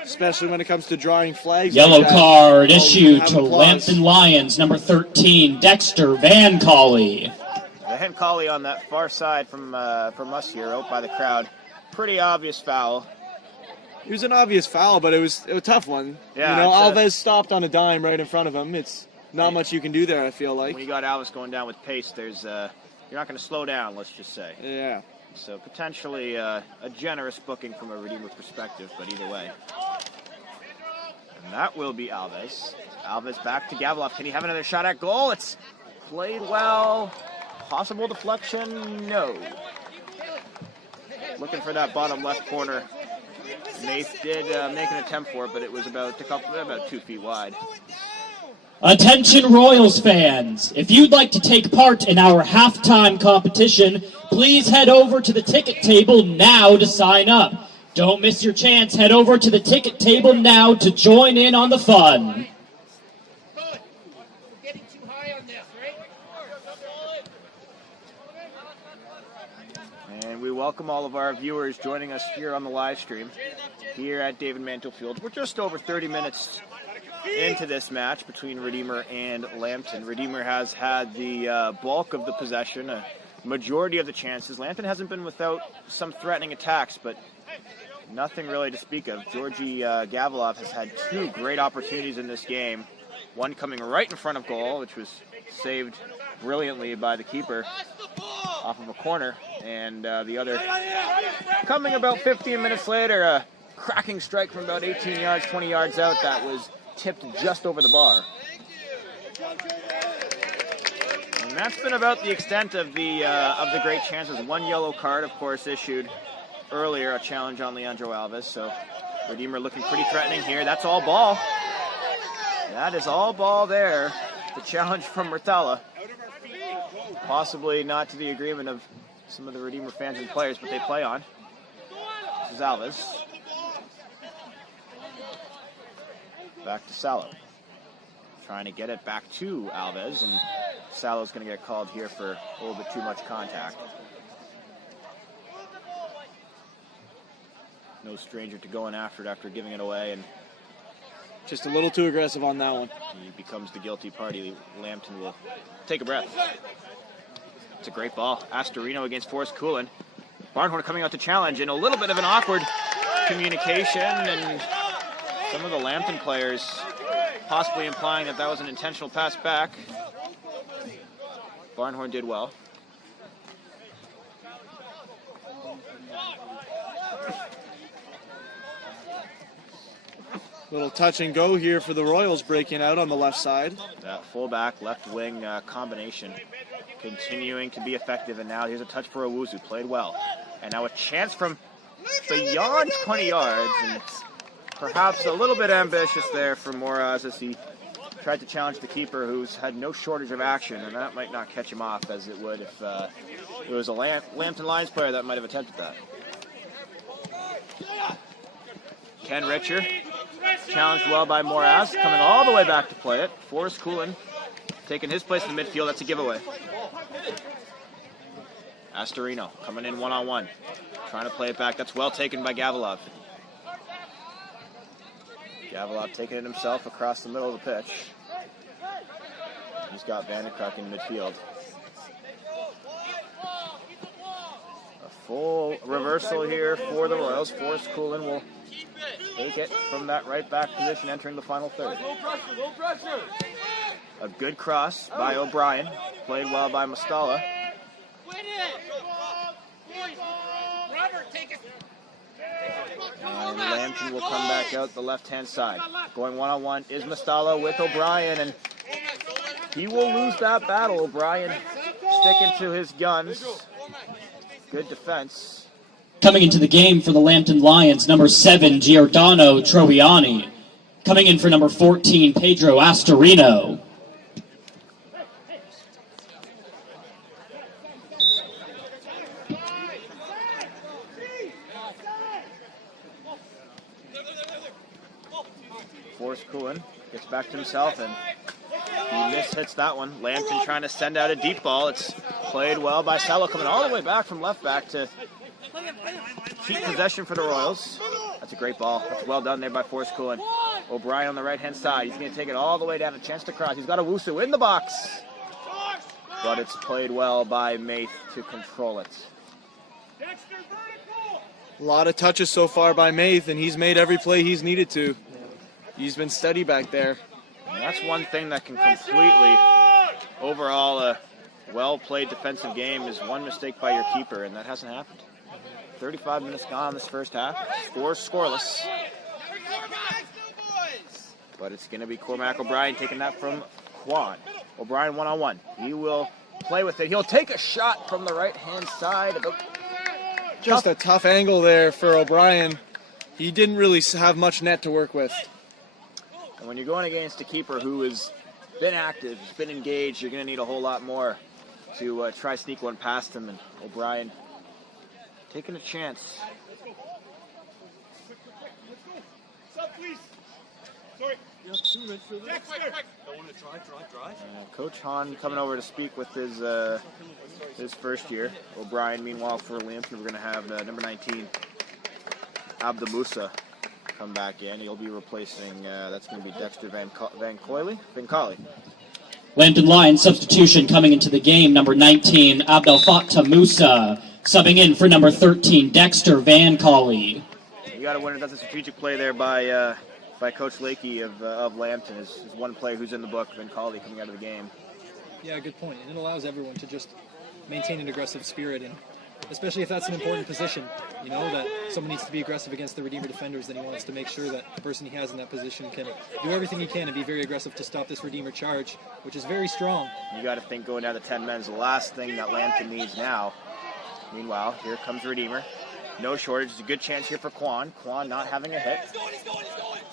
Especially when it comes to drawing flags. Yellow card issued to Lambton Lions, number 13, Dexter Van Colley. Van Colley on that far side from us here, out by the crowd. Pretty obvious foul. It was an obvious foul, but it was a tough one. Yeah, Alves stopped on a dime right in front of him. It's not much you can do there, I feel like. When you got Alves going down with pace, there's you're not going to slow down, let's just say. Yeah. So potentially a generous booking from a Redeemer perspective, but either way. And that will be Alves. Alves back to Gavilov. Can he have another shot at goal? It's played well. Possible deflection? No. Looking for that bottom left corner. Nath did make an attempt for it, but it was about 2 feet wide. Attention Royals fans, if you'd like to take part in our halftime competition, please head over to the ticket table now to sign up. Don't miss your chance. Head over to the ticket table now to join in on the fun. And we welcome all of our viewers joining us here on the live stream here at David Mantle Field. We're just over 30 minutes into this match between Redeemer and Lambton. Redeemer has had the bulk of the possession, a majority of the chances. Lambton hasn't been without some threatening attacks, but nothing really to speak of. Georgi Gavilov has had 2 great opportunities in this game. One coming right in front of goal, which was saved brilliantly by the keeper off of a corner, and the other coming about 15 minutes later, a cracking strike from about 18 yards, 20 yards out that was tipped just over the bar. And that's been about the extent of the great chances. 1 yellow card, of course, issued earlier, a challenge on Leandro Alves, so Redeemer looking pretty threatening here. That's all ball. That is all ball there. The challenge from Murtala. Possibly not to the agreement of some of the Redeemer fans and players, but they play on. This is Alves. Back to Salo. Trying to get it back to Alves, and Salo's going to get called here for a little bit too much contact. No stranger to going after it after giving it away, and just a little too aggressive on that one. He becomes the guilty party. Lambton will take a breath. It's a great ball. Astorino against Forrest Coolin. Barnhorn coming out to challenge, and a little bit of an awkward communication, and some of the Lambton players possibly implying that that was an intentional pass back. Barnhorn did well. Little touch and go here for the Royals breaking out on the left side. That fullback, left wing combination continuing to be effective. And now here's a touch for Owusu, played well. And now a chance from beyond 20 yards. And perhaps a little bit ambitious there for Moraz as he tried to challenge the keeper, who's had no shortage of action. And that might not catch him off as it would if it was a Lambton Lions player that might have attempted that. Ken Richer, challenged well by Moraz, coming all the way back to play it. Forrest Coolin taking his place in the midfield. That's a giveaway. Astorino coming in one-on-one, trying to play it back. That's well taken by Gavilov. Gavilov taking it himself across the middle of the pitch. He's got Vanderkruk in midfield. A full reversal here for the Royals. Forrest Coolin will take it from that right back position entering the final third. A good cross by O'Brien, played well by Mustala. And Lambton will come back out the left-hand side. Going one-on-one is Mustala with O'Brien, and he will lose that battle. O'Brien sticking to his guns. Good defense. Coming into the game for the Lambton Lions, number 7, Giordano Troviani. Coming in for number 14, Pedro Astorino. Forrest Coolin gets back to himself, and he mishits that one. Lambton trying to send out a deep ball. It's played well by Salo, coming all the way back from left back to keep possession for the Royals. That's a great ball. That's well done there by Forrest Coolin. O'Brien on the right-hand side. He's going to take it all the way down. A chance to cross. He's got Owusu in the box. But it's played well by Maith to control it. A lot of touches so far by Maith, and he's made every play he's needed to. He's been steady back there. And that's one thing that can completely overall a well-played defensive game is one mistake by your keeper, and that hasn't happened. 35 minutes gone this first half. Score scoreless. But it's going to be Cormac O'Brien taking that from Quan. O'Brien one-on-one. He will play with it. He'll take a shot from the right-hand side. Just a tough angle there for O'Brien. He didn't really have much net to work with. And when you're going against a keeper who has been active, has been engaged, you're going to need a whole lot more to try sneak one past him. And O'Brien taking a chance. Coach Hahn coming over to speak with his first year. O'Brien, meanwhile, for Lambton, we're going to have number 19, Abda Musa, come back in. He'll be replacing, that's going to be Dexter Van Coley. Lambton Lions substitution coming into the game, number 19, Abdel Fattah Musa, subbing in for number 13, Dexter Van Coley. You got to wonder, that's a strategic play there by Coach Lakey of Lambton. Is one player who's in the book, Van Coley, coming out of the game. Yeah, good point. And it allows everyone to just maintain an aggressive spirit, and especially if that's an important position, you know, that someone needs to be aggressive against the Redeemer defenders, then he wants to make sure that the person he has in that position can do everything he can and be very aggressive to stop this Redeemer charge, which is very strong. You got to think going down to 10 men is the last thing that Lambton needs now. Meanwhile, here comes Redeemer. No shortage. It's a good chance here for Quan. Quan not having a hit.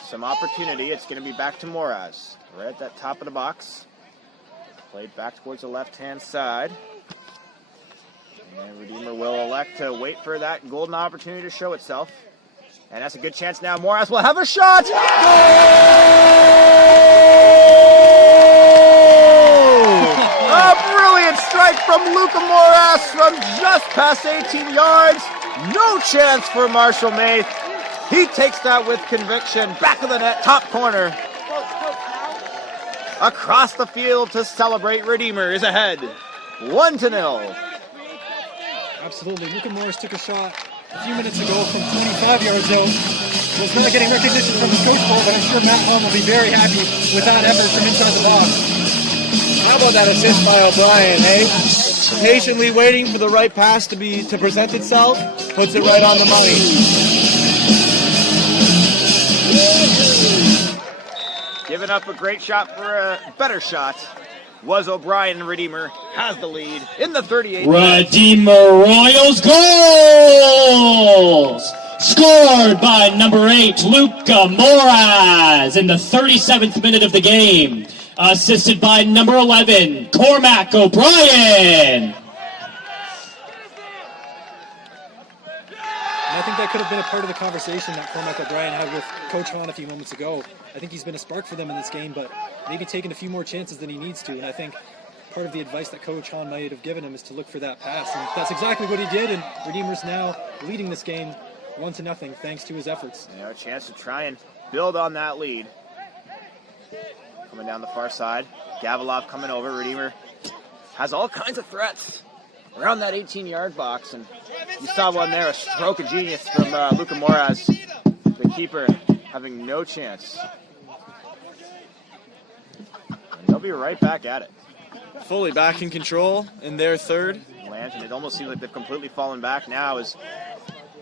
Some opportunity. It's going to be back to Moraz. Right at that top of the box. Played back towards the left-hand side. And Redeemer will elect to wait for that golden opportunity to show itself. And that's a good chance now. Moraz will have a shot. Goal! A brilliant strike from Luca Moraz from just past 18 yards. No chance for Marshall Maith. He takes that with conviction. Back of the net, top corner. Across the field to celebrate. Redeemer is ahead. 1-0. Absolutely. Luca Morris took a shot a few minutes ago from 25 yards out. Was not getting recognition from his coach for it, but I'm sure Matt Hahn will be very happy with that effort from inside the box. How about that assist by O'Brien, eh? Patiently waiting for the right pass to present itself, puts it right on the money. Giving up a great shot for a better shot was O'Brien, and Redeemer has the lead in the 38th. Redeemer Royals goals! Scored by number 8, Luca Moraz in the 37th minute of the game. Assisted by number 11, Cormac O'Brien. And I think that could have been a part of the conversation that Cormac O'Brien had with Coach Hahn a few moments ago. I think he's been a spark for them in this game, but maybe taking a few more chances than he needs to. And I think part of the advice that Coach Hahn might have given him is to look for that pass. And that's exactly what he did, and Redeemer's now leading this game 1-0 thanks to his efforts. You know, a chance to try and build on that lead. Coming down the far side, Gavilov coming over. Redeemer has all kinds of threats around that 18-yard box, and you saw one there, a stroke of genius from Luca Moraz, the keeper, having no chance. And they'll be right back at it. Fully back in control in their third. Lambton, it almost seems like they've completely fallen back now, is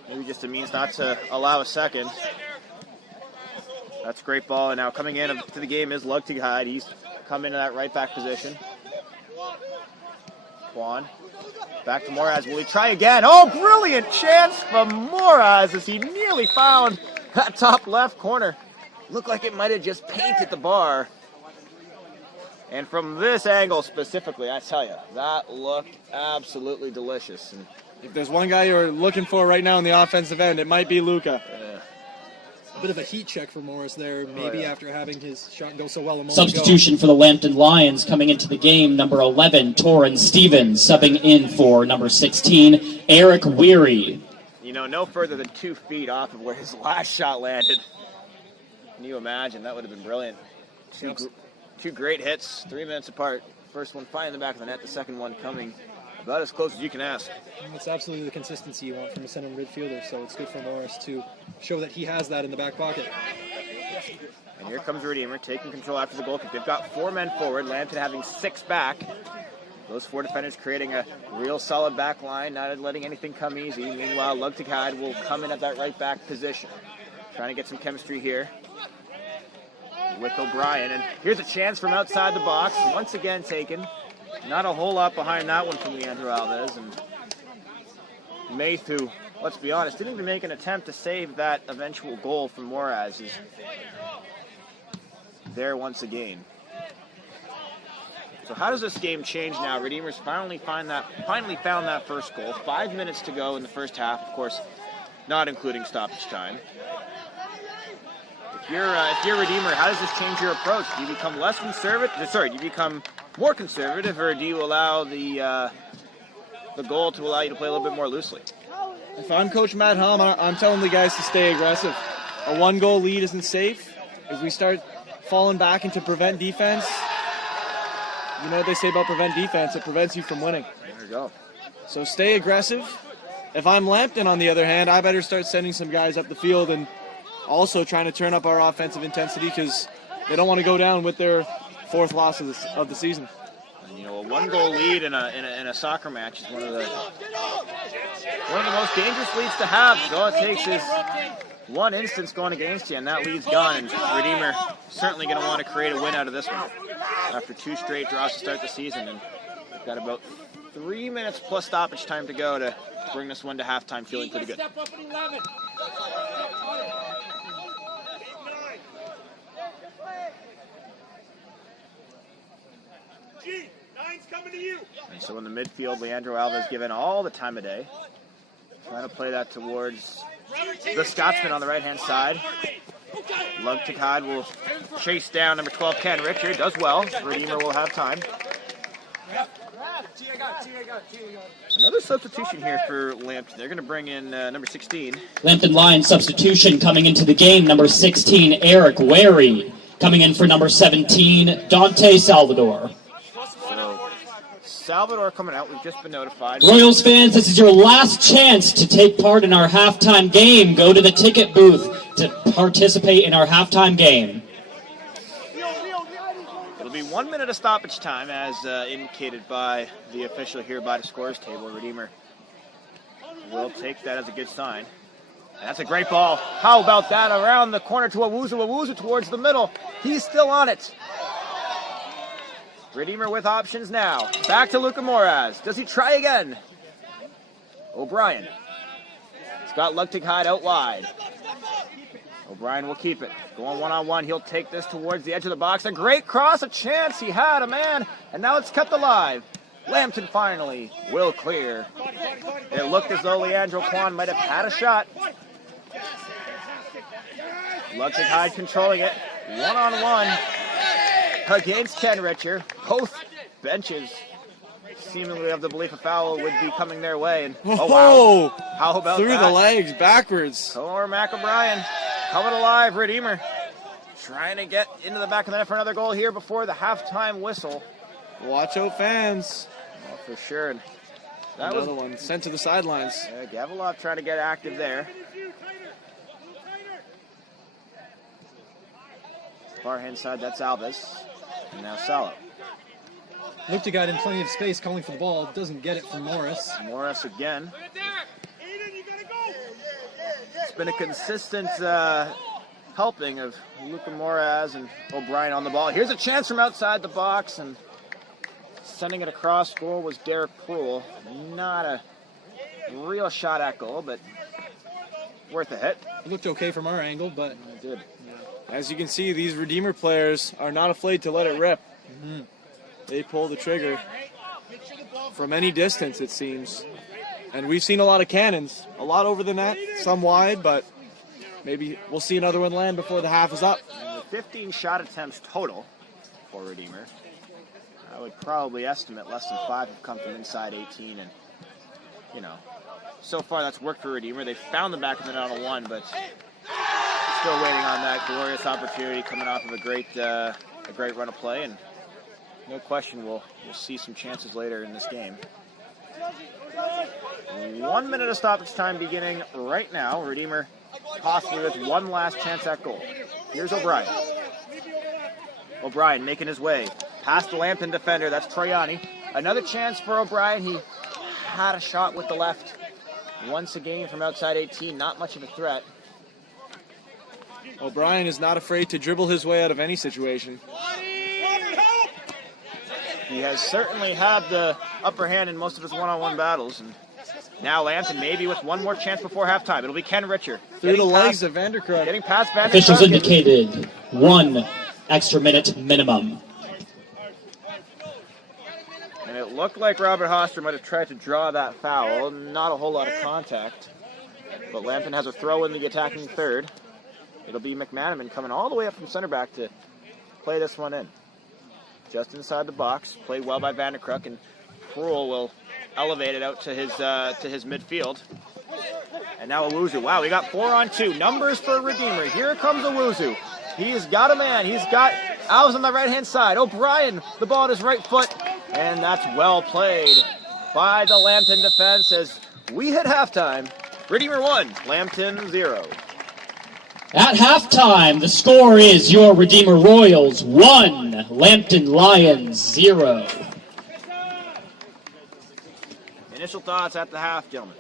maybe just a means not to allow a second. That's a great ball, and now coming in to the game is Lugtigheid. He's come into that right back position. Quan, back to Moraz. Will he try again? Oh, brilliant chance from Moraz as he nearly found that top left corner. Looked like it might have just painted the bar. And from this angle specifically, I tell you, that looked absolutely delicious. And If there's one guy you're looking for right now in the offensive end, it might be Luca. A bit of a heat check for Morris there, maybe after having his shot go so well a moment Substitution for the Lambton Lions coming into the game, number 11, Torrin Stevens, subbing in for number 16, Eric Weary. you know, no further than 2 feet off of where his last shot landed. Can you imagine? That would have been brilliant. Two great hits, 3 minutes apart. First one finding the back of the net, the second one coming about as close as you can ask. It's absolutely the consistency you want from a center midfielder, so it's good for Morris to show that he has that in the back pocket. And here comes Redeemer taking control after the goal kick. They've got 4 men forward, Lambton having 6 back. Those 4 defenders creating a real solid back line, not letting anything come easy. Meanwhile, Lugtigheid will come in at that right back position. Trying to get some chemistry here with O'Brien. And here's a chance from outside the box. Once again taken. Not a whole lot behind that one from Leandro Alves. And Maith, who, let's be honest, didn't even make an attempt to save that eventual goal from Moraz, is there once again. So how does this game change now? Redeemers finally found that first goal. 5 minutes to go in the first half, of course, not including stoppage time. If you're Redeemer, how does this change your approach? Do you become less conservative? Sorry, do you become more conservative, or do you allow the goal to allow you to play a little bit more loosely? If I'm Coach Matt Helm, I'm telling the guys to stay aggressive. A 1-goal lead isn't safe. If we start falling back into prevent defense, you know what they say about prevent defense, it prevents you from winning. There you go. So stay aggressive. If I'm Lambton, on the other hand, I better start sending some guys up the field and also trying to turn up our offensive intensity, because they don't want to go down with their 4th loss of the season. And, you know, a 1-goal lead in a soccer match is one of the most dangerous leads to have. So all it takes is one instance going against you, and that lead's gone. And Redeemer certainly going to want to create a win out of this one after 2 straight draws to start the season. And we've got about 3 minutes plus stoppage time to go to bring this one to halftime, feeling pretty good. And so in the midfield, Leandro Alves given all the time of day. Trying to play that towards the Scotsman on the right-hand side. Lugtigheid will chase down number 12, Ken Richard. Does well. Redeemer will have time. Another substitution here for Lambton. They're going to bring in number 16. Lambton Lions substitution coming into the game, number 16, Eric Wary. Coming in for number 17, Dante Salvador. So Salvador coming out. We've just been notified. Royals fans, this is your last chance to take part in our halftime game. Go to the ticket booth to participate in our halftime game. It'll be 1 minute of stoppage time, as indicated by the official here by the scores table. Redeemer will take that as a good sign. And that's a great ball. How about that? Around the corner to Owusu. Owusu towards the middle. He's still on it. Redeemer with options now. Back to Luca Moraz. Does he try again? O'Brien. He's got Lugtig-Hyde out wide. O'Brien will keep it. Going one-on-one. He'll take this towards the edge of the box. A great cross. A chance. He had a man. And now it's kept alive. Lambton finally will clear. It looked as though Leandro Kwan might have had a shot. Lugtig-Hyde controlling it. One-on-one against Ken Richer. Both benches seemingly have the belief a foul would be coming their way. And oh wow, how about through that? The legs, backwards. Cormac O'Brien coming alive. Redeemer trying to get into the back of the net for another goal here before the halftime whistle. Watch out, fans. Oh, for sure. And that Another was one sent to the sidelines. Gavilov trying to get active there. Far hand side, that's Alves. And now Sala. Lugtig-Hyde in plenty of space, calling for the ball. Doesn't get it from Morris. Morris again. It's been a consistent helping of Luca Moraz and O'Brien on the ball. Here's a chance from outside the box, and sending it across. Goal was Derek Proulx. Not a real shot at goal, but worth a hit. It looked okay from our angle, but It did. As you can see, these Redeemer players are not afraid to let it rip. Mm-hmm. They pull the trigger from any distance, it seems. And we've seen a lot of cannons, a lot over the net, some wide, but maybe we'll see another one land before the half is up. And 15 shot attempts total for Redeemer. I would probably estimate less than 5 have come from inside 18, and you know, so far that's worked for Redeemer. They found the back of the net on a 1, but still waiting on that glorious opportunity coming off of a great run of play, and no question we'll see some chances later in this game. 1 minute of stoppage time beginning right now. Redeemer possibly with one last chance at goal. Here's O'Brien. O'Brien making his way past the Lambton defender. That's Troiani. Another chance for O'Brien. He had a shot with the left once again from outside 18. Not much of a threat. O'Brien is not afraid to dribble his way out of any situation. He has certainly had the upper hand in most of his one-on-one battles. And now Lambton maybe with one more chance before halftime. It'll be Ken Richer. Through the legs of Vanderkrug. Getting past Vanderkrug. Officials indicated 1 extra minute minimum. And it looked like Robert Hoster might have tried to draw that foul. Not a whole lot of contact. But Lambton has a throw in the attacking third. It'll be McManaman coming all the way up from center back to play this one in. Just inside the box, played well by Vanderkrug, and Proulx will elevate it out to his midfield. And now Owusu. Wow, we got 4-on-2. Numbers for Redeemer. Here comes Owusu. He's got a man. He's got Alves on the right-hand side. O'Brien, the ball at his right foot. And that's well played by the Lambton defense as we hit halftime. Redeemer 1, Lambton 0. At halftime, the score is your Redeemer Royals 1, Lambton Lions 0. Initial thoughts at the half, gentlemen.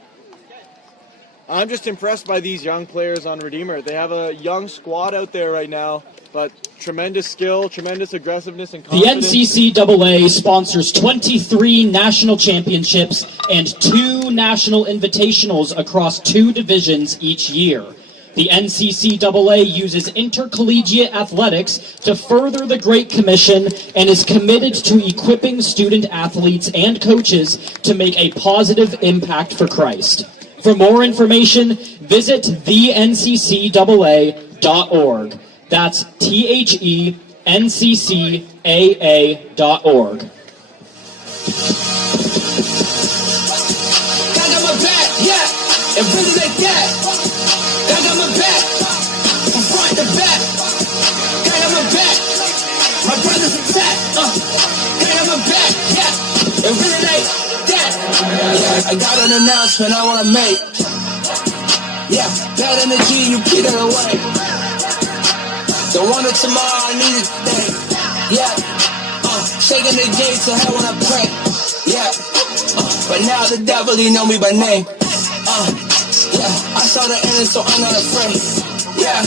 I'm just impressed by these young players on Redeemer. They have a young squad out there right now, but tremendous skill, tremendous aggressiveness, and confidence. The NCCAA sponsors 23 national championships and 2 national invitationals across 2 divisions each year. The NCCAA uses intercollegiate athletics to further the Great Commission and is committed to equipping student athletes and coaches to make a positive impact for Christ. For more information, visit theNCCAA.org. That's THENCCAA.org. I got an announcement I wanna make. Yeah, that energy, you keep it away. Don't want it tomorrow, I need it today. Yeah, shaking the gates of hell when I pray. Yeah, but now the devil, he know me by name. Yeah. Yeah, I saw the end, so I'm not afraid. Yeah,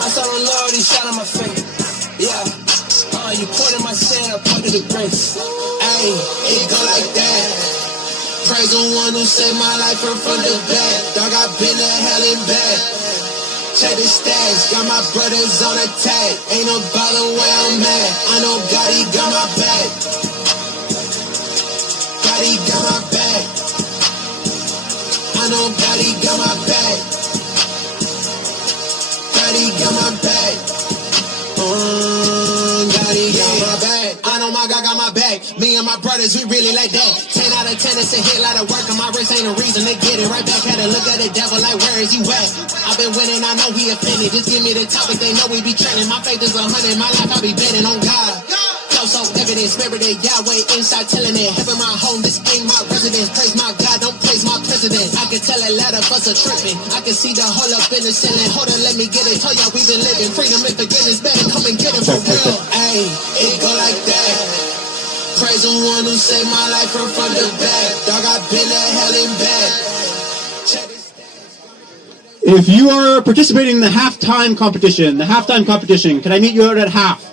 I saw the Lord, he shot on my face. Yeah, you pointed my sin, I pointed the grace. Ayy, it go like that. Praise the one who saved my life from the bad. Dog, I've been to hell and back. Check the stats, got my brothers on attack. Ain't no bother where I'm at. I know God, he got my back. God, he got my back. I know God, he got my back. God, he got my back. God, he got my back. I know my God got my back. Me and my brothers, we really like that. 10 out of 10, it's a hit, lot of work, and my wrist ain't a reason to get it right back. Had to look at the devil like, where is he at? I've been winning, I know he offended. Just give me the topic, they know we be trending. My faith is 100, my life I be betting on God. So evident, spirit of Yahweh inside telling it. Heaven my home, this ain't my residence. Praise my God, don't praise my president. I can tell a lot of us are tripping. I can see the hole up in the ceiling. Hold on, let me get it. Told y'all we been living. Freedom and forgiveness, better come and get it for real. Ayy, it go like that. Praise the one who saved my life from the back. Dog, I've been to hell and back. If you are participating in the halftime competition, can I meet you out at half?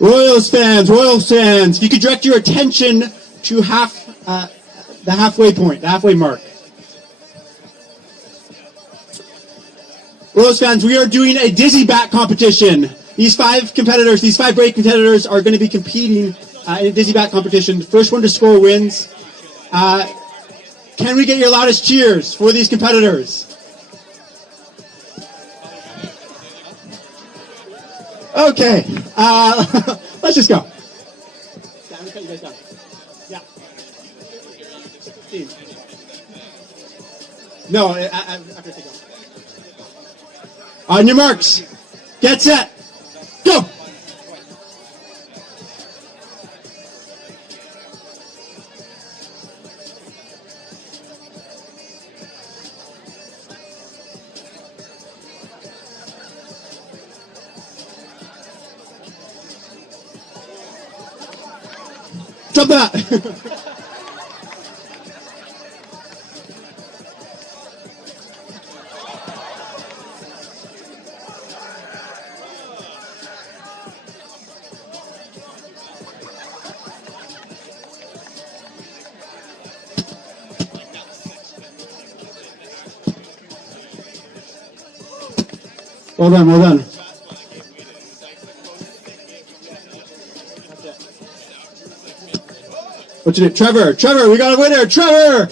Royals fans, if you could direct your attention to the halfway point, the halfway mark. Royals fans, we are doing a dizzy bat competition. These five break competitors are going to be competing in a dizzy bat competition. The first one to score wins. Can we get your loudest cheers for these competitors? Okay, let's just go. Yeah. No, I have to go. On your marks, get set, go! Jump that! Well done. What's it? Trevor, we got a winner, Trevor!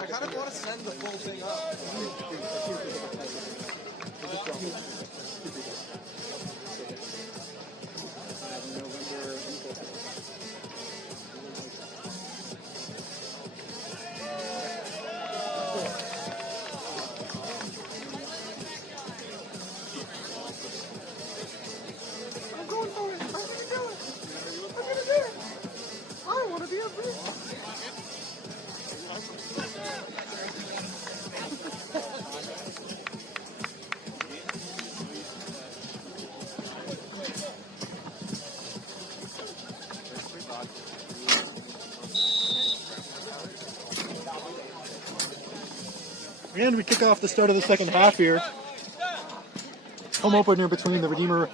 I kind of want to send the full thing up. I'm going for it. I'm going to do it. I'm going to do it. I want to be a bridge. And we kick off the start of the second half here. Home opener between the Redeemer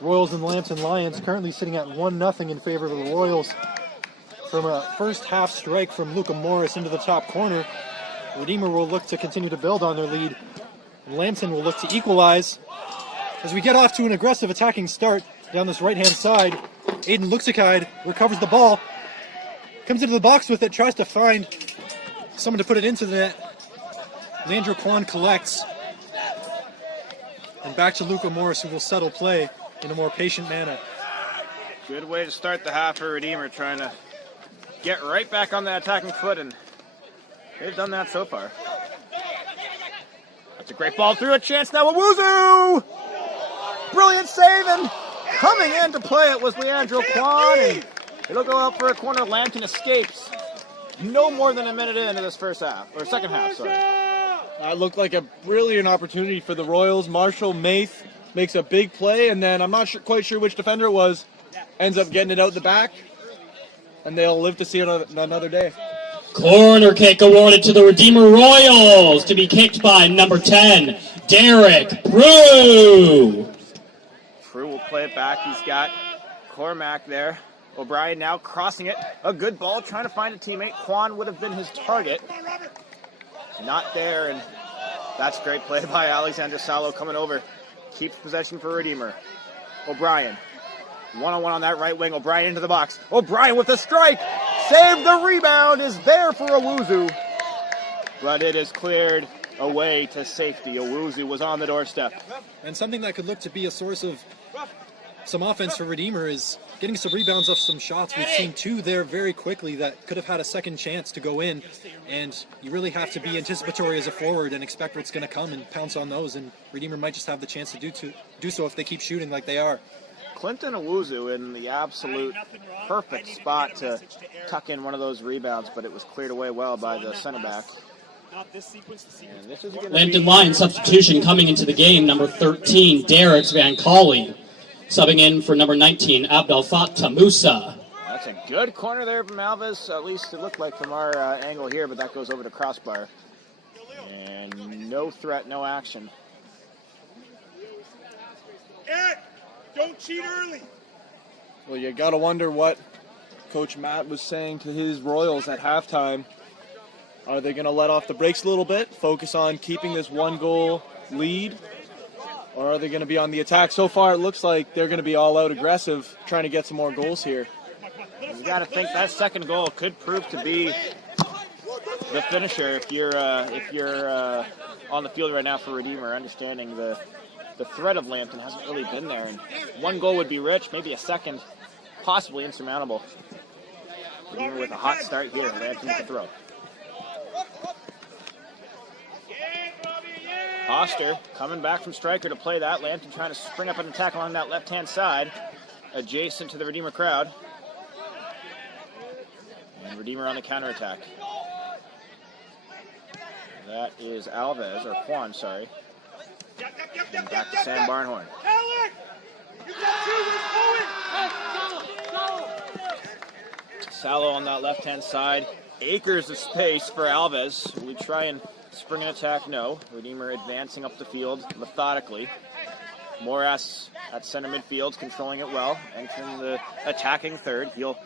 Royals and Lambton Lions, currently sitting at 1-0 in favor of the Royals. From a first half strike from Luca Morris into the top corner, Redeemer will look to continue to build on their lead. And Lambton will look to equalize. As we get off to an aggressive attacking start down this right-hand side, Aiden Luxicide recovers the ball, comes into the box with it, tries to find someone to put it into the net. Leandro Kwan collects. And back to Luca Morris, who will settle play in a more patient manner. Good way to start the half for Redeemer, trying to get right back on that attacking foot, and they've done that so far. That's a great ball through, a chance now, Owusu! Brilliant save, and coming in to play it was Leandro Kwan, and it'll go out for a corner. Lambton escapes no more than a minute into this first half, or second half, sorry. That looked like a brilliant opportunity for the Royals. Marshall Maith makes a big play, and then I'm not quite sure which defender it was, ends up getting it out the back, and they'll live to see it another day. Corner kick awarded to the Redeemer Royals to be kicked by number 10, Derek Prue. Prue will play it back. He's got Cormac there. O'Brien now crossing it. A good ball, trying to find a teammate. Kwan would have been his target. Not there, and that's great play by Alexander Salo coming over. Keeps possession for Redeemer. O'Brien. One-on-one on that right wing. O'Brien into the box. O'Brien with a strike. Save the rebound is there for Owusu. But it is cleared away to safety. Owusu was on the doorstep. And something that could look to be a source of some offense for Redeemer is getting some rebounds off some shots. We've seen two there very quickly that could have had a second chance to go in, and you really have to be anticipatory as a forward and expect what's going to come and pounce on those, and Redeemer might just have the chance to do so if they keep shooting like they are. Clinton Owusu in the absolute perfect spot to tuck in one of those rebounds, but it was cleared away well by the center back. And this is Lambton Lions substitution coming into the game, number 13, Derek Van Colley. Subbing in for number 19, Abdel Fattah Musa. That's a good corner there from Alves, at least it looked like from our angle here, but that goes over to crossbar. And no threat, no action. Eric, don't cheat early. Well, you got to wonder what Coach Matt was saying to his Royals at halftime. Are they going to let off the brakes a little bit, focus on keeping this one-goal lead, or are they going to be on the attack? So far, it looks like they're going to be all-out aggressive, trying to get some more goals here. You got to think that second goal could prove to be the finisher if you're on the field right now for Redeemer, understanding the threat of Lambton hasn't really been there. And one goal would be rich, maybe a second, possibly insurmountable. Redeemer with a hot start here, Lambton with the throw. Oster coming back from striker to play that. Lambton trying to spring up an attack along that left-hand side, adjacent to the Redeemer crowd. And Redeemer on the counterattack. That is Alves, or Quan, sorry. And back to Sam Barnhorn. Salo on that left-hand side. Acres of space for Alves. Will he try and spring an attack? No. Redeemer advancing up the field methodically. Moras at center midfield, controlling it well. Entering the attacking third. He'll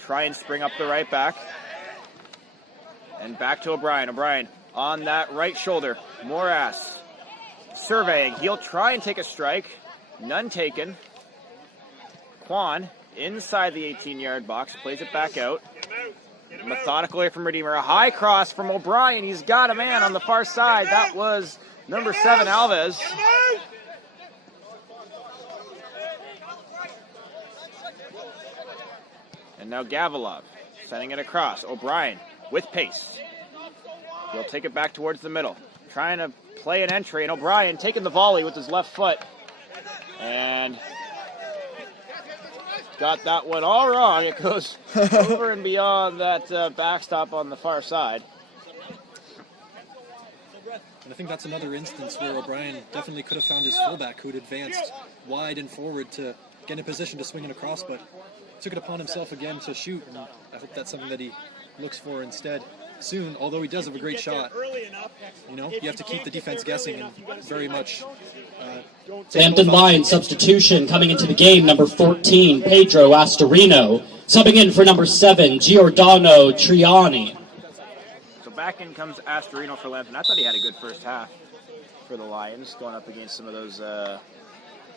try and spring up the right back. And back to O'Brien. O'Brien on that right shoulder. Moras surveying. He'll try and take a strike. None taken. Quan inside the 18-yard box. Plays it back out. Methodical here from Redeemer. A high cross from O'Brien. He's got a man on the far side. That was number 7, Alves. And now Gavilov sending it across. O'Brien with pace. He'll take it back towards the middle. Trying to play an entry, and O'Brien taking the volley with his left foot. And got that one all wrong. It goes over and beyond that backstop on the far side. And I think that's another instance where O'Brien definitely could have found his fullback who'd advanced wide and forward to get in a position to swing it across, but took it upon himself again to shoot, and I hope that's something that he looks for instead soon, although he does have a great shot. You know, you have to keep the defense guessing and very much Lambton line substitution coming into the game, number 14, Pedro Astorino. Subbing in for number 7, Giordano Triani. So back in comes Astorino for Lambton. I thought he had a good first half for the Lions, going up against some of those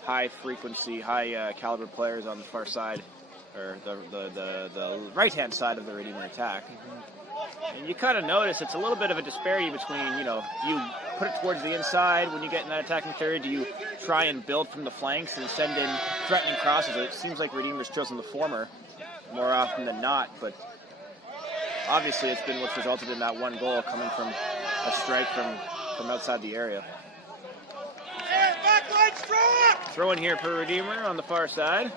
high-frequency, high-caliber players on the far side, or the right-hand side of the Redeemer attack. And you kind of notice it's a little bit of a disparity between, you know, you put it towards the inside when you get in that attacking third. Do you try and build from the flanks and send in threatening crosses? It seems like Redeemer's chosen the former more often than not, but obviously it's been what's resulted in that one goal coming from a strike from outside the area. Throw in here for Redeemer on the far side.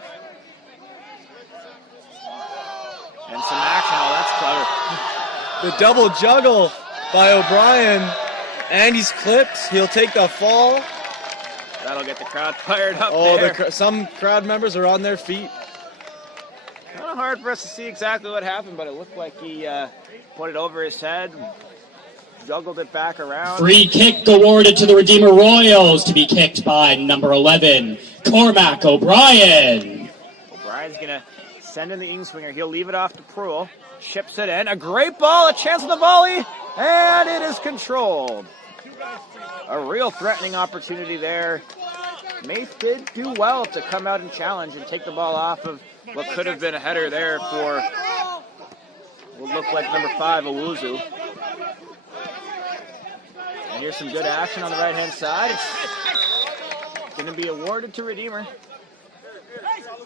And some action. Oh, that's clever. The double juggle by O'Brien, and he's clipped. He'll take the fall. That'll get the crowd fired up. Some crowd members are on their feet. Kind of hard for us to see exactly what happened, but it looked like he put it over his head, juggled it back around. Free kick awarded to the Redeemer Royals, to be kicked by number 11, Cormac O'Brien. O'Brien's going to send in the in-swinger. He'll leave it off to Pruill. Chips it in. A great ball, a chance of the volley, and it is controlled. A real threatening opportunity there. Mace did do well to come out and challenge and take the ball off of what could have been a header there for what looked like number 5, Owuzu. And here's some good action on the right-hand side. It's going to be awarded to Redeemer.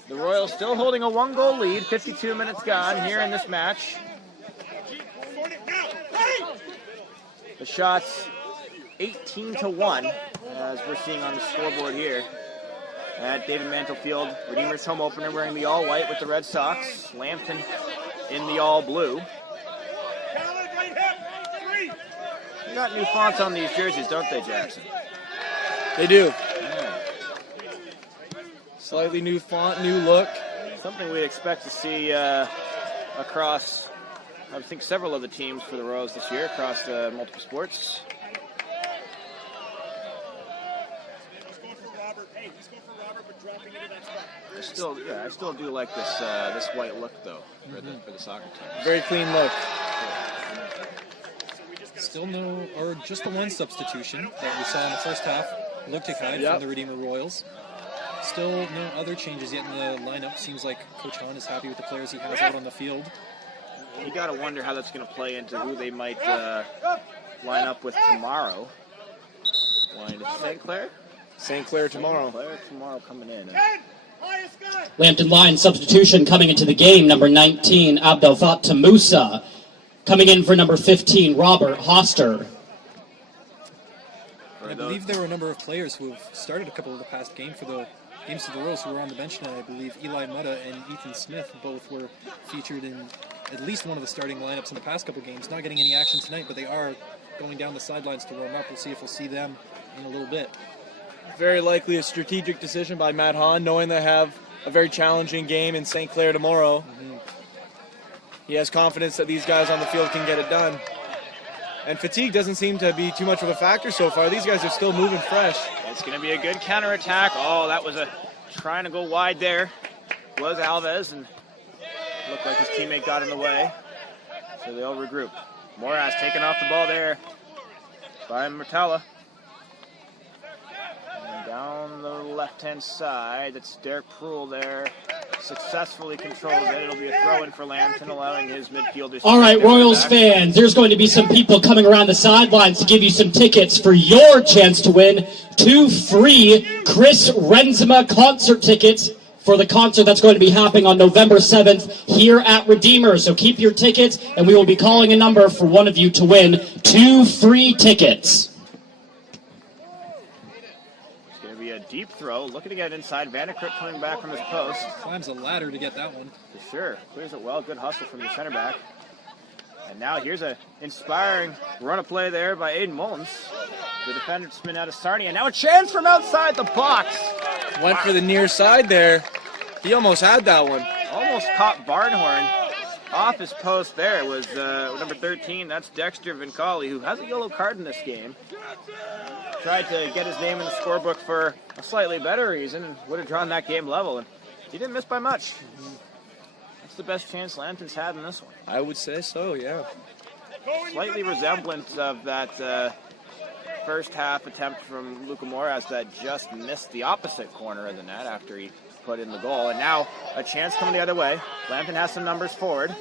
The Royals still holding a 1-goal lead, 52 minutes gone here in this match. The shots 18-1, as we're seeing on the scoreboard here at David Mantle Field. Redeemer's home opener wearing the all-white with the Red Sox. Lambton in the all-blue. They got new fonts on these jerseys, don't they, Jackson? They do. Slightly new font, new look. Something we'd expect to see across, I think, several of the teams for the Royals this year, across multiple sports. I still do like this white look though for the soccer team. Very clean look. Still no, or just the one substitution that we saw in the first half. Luktikheid from the Redeemer Royals. Still no other changes yet in the lineup. Seems like Coach Hahn is happy with the players he has out on the field. You got to wonder how that's going to play into who they might line up with tomorrow. St. Clair? St. Clair tomorrow. St. Clair tomorrow coming in. Lambton line substitution coming into the game, number 19, Abdel Fattah Musa. Coming in for number 15, Robert Hoster. I believe there were a number of players who have started a couple of the past games for the Royals who were on the bench tonight. I believe Eli Mutta and Ethan Smith both were featured in at least one of the starting lineups in the past couple games. Not getting any action tonight, but they are going down the sidelines to warm up. We'll see if we'll see them in a little bit. Very likely a strategic decision by Matt Hahn, knowing they have a very challenging game in St. Clair tomorrow. He has confidence that these guys on the field can get it done. And fatigue doesn't seem to be too much of a factor so far. These guys are still moving fresh. It's going to be a good counterattack. Oh, that was trying to go wide there. Was Alves, and looked like his teammate got in the way. So they'll regroup. Moraz taking off the ball there by Murtala. And down the left-hand side, that's Derek Pruill there. Successfully controls it. It'll be a throw-in for Lambton, allowing his midfielders. All right, Royals fans, there's going to be some people coming around the sidelines to give you some tickets for your chance to win 2 free Chris Renzema concert tickets for the concert that's going to be happening on November 7th here at Redeemer. So keep your tickets, and we will be calling a number for one of you to win 2 free tickets. Deep throw, looking to get inside. Vanderkirk coming back from his post. Climbs a ladder to get that one. For sure. Clears it well. Good hustle from the center back. And now here's an inspiring run of play there by Aiden Mullins. The defender spin out of Sarnia. And now a chance from outside the box. Went for the near side there. He almost had that one. Almost caught Barnhorn off his post there. It was number 13. That's Dexter Vincali, who has a yellow card in this game. Tried to get his name in the scorebook for a slightly better reason and would have drawn that game level. And he didn't miss by much. That's the best chance Lambton's had in this one. I would say so, yeah. Slightly resemblant of that first half attempt from Luka Moraz that just missed the opposite corner of the net after he put in the goal. And now a chance coming the other way. Lambton has some numbers forward.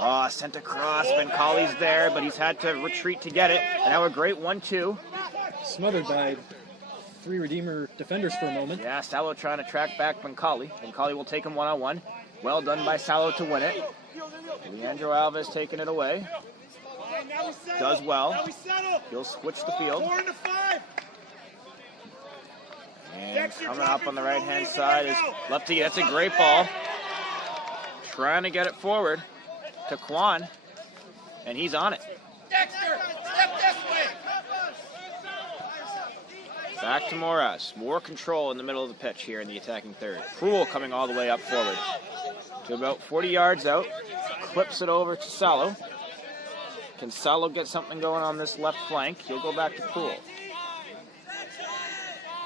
Oh, sent across. Vincali's there, but he's had to retreat to get it. And now a great 1-2. Smothered by 3 Redeemer defenders for a moment. Yeah, Salo trying to track back Vincali. Vincali will take him one-on-one. Well done by Salo to win it. Leandro Alves taking it away. Does well. He'll switch the field. And coming up on the right-hand side is lefty. That's a great ball. Trying to get it forward to Kwan, and he's on it. Dexter, step this way. Back to Moraz. More control in the middle of the pitch here in the attacking third. Pruill coming all the way up forward to about 40 yards out. Clips it over to Salo. Can Salo get something going on this left flank? He'll go back to Pruill.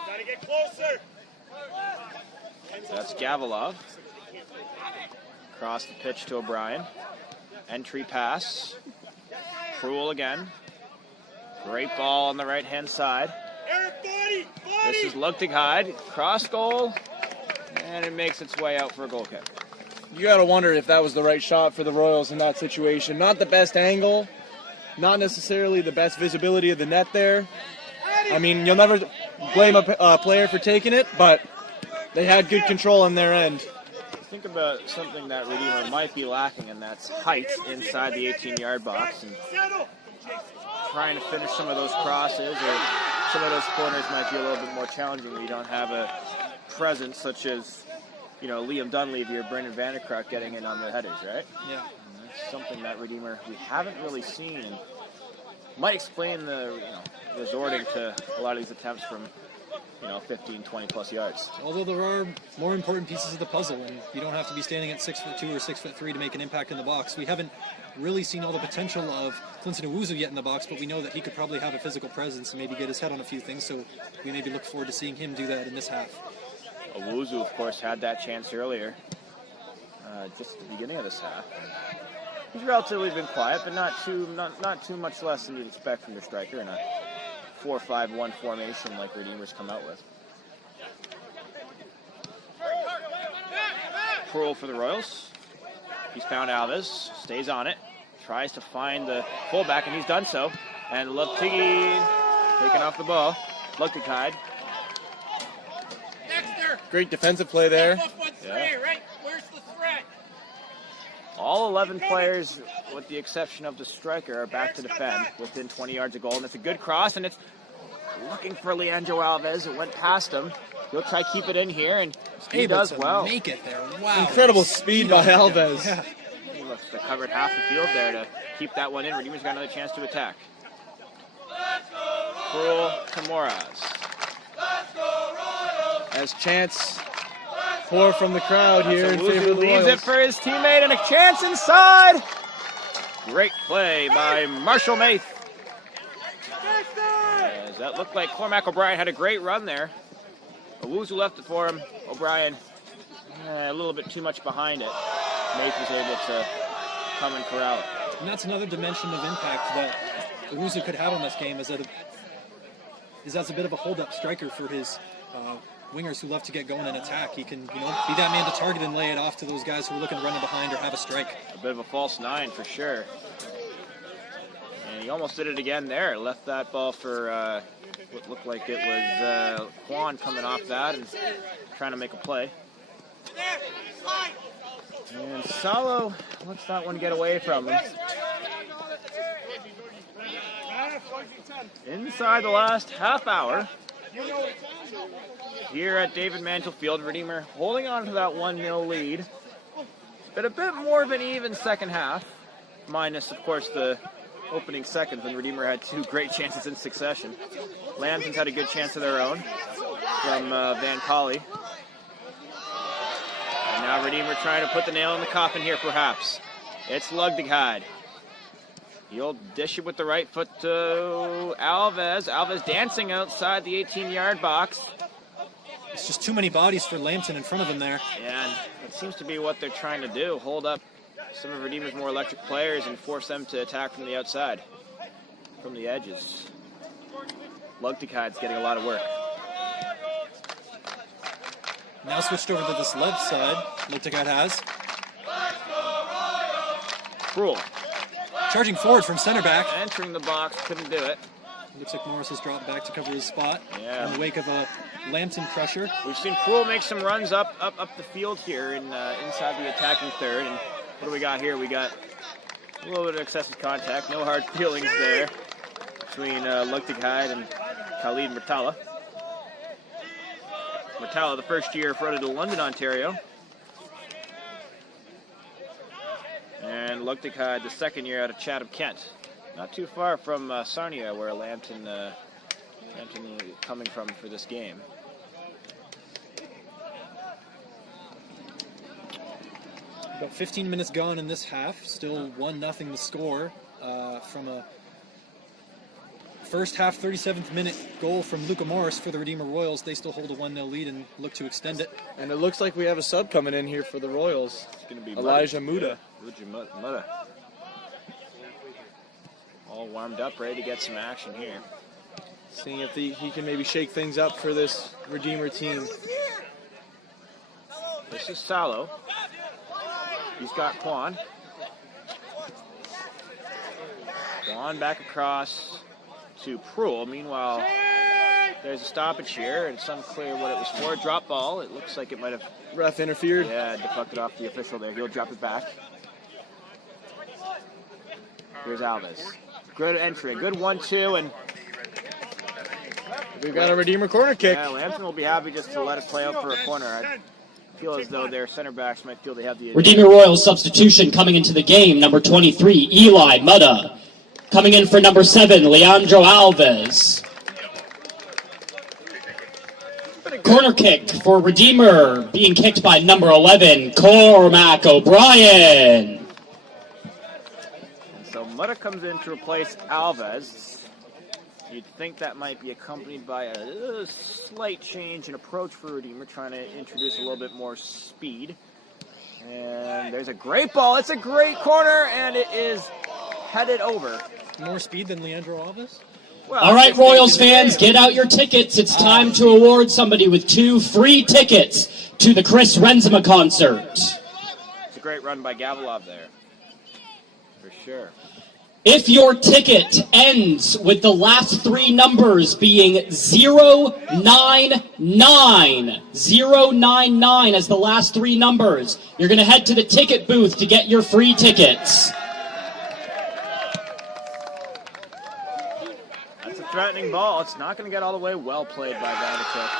Gotta get closer. That's Gavilov. Across the pitch to O'Brien. Entry pass. Pruill again. Great ball on the right-hand side. This is Lugtigheid. Cross goal. And it makes its way out for a goal kick. You got to wonder if that was the right shot for the Royals in that situation. Not the best angle. Not necessarily the best visibility of the net there. I mean, you'll never blame a player for taking it, but they had good control on their end. Think about something that Redeemer might be lacking, and that's height inside the 18-yard box. And trying to finish some of those crosses or some of those corners might be a little bit more challenging when you don't have a presence such as, Liam Dunleavy or Brendan Vanderkirk getting in on the headers, right? Yeah. And that's something that Redeemer we haven't really seen, and might explain the resorting to a lot of these attempts from 15, 20 plus yards. Although there are more important pieces of the puzzle, and you don't have to be standing at 6'2" or 6'3" to make an impact in the box. We haven't really seen all the potential of Clinton Owuzu yet in the box, but we know that he could probably have a physical presence and maybe get his head on a few things, so we maybe look forward to seeing him do that in this half. Owuzu, of course, had that chance earlier, just at the beginning of this half. He's relatively been quiet, but not too much less than you'd expect from your striker in a 4-5-1 formation like Redeemer's come out with. Pruill for the Royals. He's found Alves, stays on it, tries to find the fullback, and he's done so. And Lugtigheid taking off the ball. Lugtigheid. Great defensive play there. Yeah. Right? Where's the threat? All 11 players, with the exception of the striker, are back to defend within 20 yards of goal. And it's a good cross, and it's looking for Leandro Alves. It went past him. He'll try to keep it in here, and he Able does to well. make it there. Wow. Incredible speed by Alves. Yeah. He looks to covered half the field there to keep that one in. Redeemer's got another chance to attack. Cruel to Moraz. As chance pour from the crowd here in Owusu favor of the leaves Royals. it for his teammate, and a chance inside. Great play by Marshall Maith. As that looked like Cormac O'Brien had a great run there. Owusu left it for him. O'Brien a little bit too much behind it. Maith was able to come and corral it. And that's another dimension of impact that Owusu could have on this game, is as a bit of a hold-up striker for his wingers who love to get going and attack. He can, be that man to target and lay it off to those guys who are looking to run in behind or have a strike. A bit of a false nine for sure. And he almost did it again there. Left that ball for what looked like it was Quan coming off that and trying to make a play. And Salo lets that one get away from him. Inside the last half hour here at David Mantle Field, Redeemer holding on to that 1-0 lead. But a bit more of an even second half, minus, of course, the opening seconds when Redeemer had two great chances in succession. Lambton's had a good chance of their own from Van Colley. And now Redeemer trying to put the nail in the coffin here, perhaps. It's Lugdegheide. He'll dish it with the right foot to Alves. Alves dancing outside the 18-yard box. It's just too many bodies for Lambton in front of him there. And it seems to be what they're trying to do, hold up some of Redeemer's more electric players and force them to attack from the outside, from the edges. Lugdeghide's getting a lot of work. Now switched over to this left side, Lugdegheide has. Cruel. Charging forward from center back. Entering the box, couldn't do it. Looks like Morris has dropped back to cover his spot Yeah. in the wake of a Lambton pressure. We've seen Cruel make some runs up the field here in inside the attacking third. And what do we got here? We got a little bit of excessive contact. No hard feelings there between Lugdegheide and Khalid Murtala. Murtala, the first year floated to London, Ontario. And Lugdegheide, the second year out of Chatham, Kent. Not too far from Sarnia, where Lambton coming from for this game. About 15 minutes gone in this half. Still 1-0 the score from a first half 37th minute goal from Luca Morris for the Redeemer Royals. They still hold a 1-0 lead and look to extend it. And it looks like we have a sub coming in here for the Royals. It's going to be Elijah Muda. Muda. All warmed up, ready to get some action here. Seeing if he can maybe shake things up for this Redeemer team. This is Salo. He's got Quan. Quan back across to Pruel. Meanwhile, there's a stoppage here, and it's unclear what it was for. Drop ball. It looks like it might have, Ref interfered. yeah, deflected off the official there. He'll drop it back. Here's Alves. Good entry. Good 1-2, and We've got a Redeemer corner kick. yeah, Lambton will be happy just to let it play out for a corner. I feel as though their center backs might feel they have the Redeemer Royals substitution coming into the game, number 23, Eli Mutta. Coming in for number 7, Leandro Alves. Corner kick for Redeemer, being kicked by number 11, Cormac O'Brien. And so Mutta comes in to replace Alves. You'd think that might be accompanied by a slight change in approach for Redeemer, trying to introduce a little bit more speed. And there's a great ball. It's a great corner, and it is headed over. More speed than Leandro Alves? Well, All right, 16 Royals to the fans, game. get out your tickets. It's time to award somebody with 2 free tickets to the Chris Renzema concert. It's a great run by Gavilov there, for sure. If your ticket ends with the last 3 numbers being 099, 099 as the last 3 numbers, you're going to head to the ticket booth to get your free tickets. That's a threatening ball. It's not going to get all the way. Well played by Vandercook.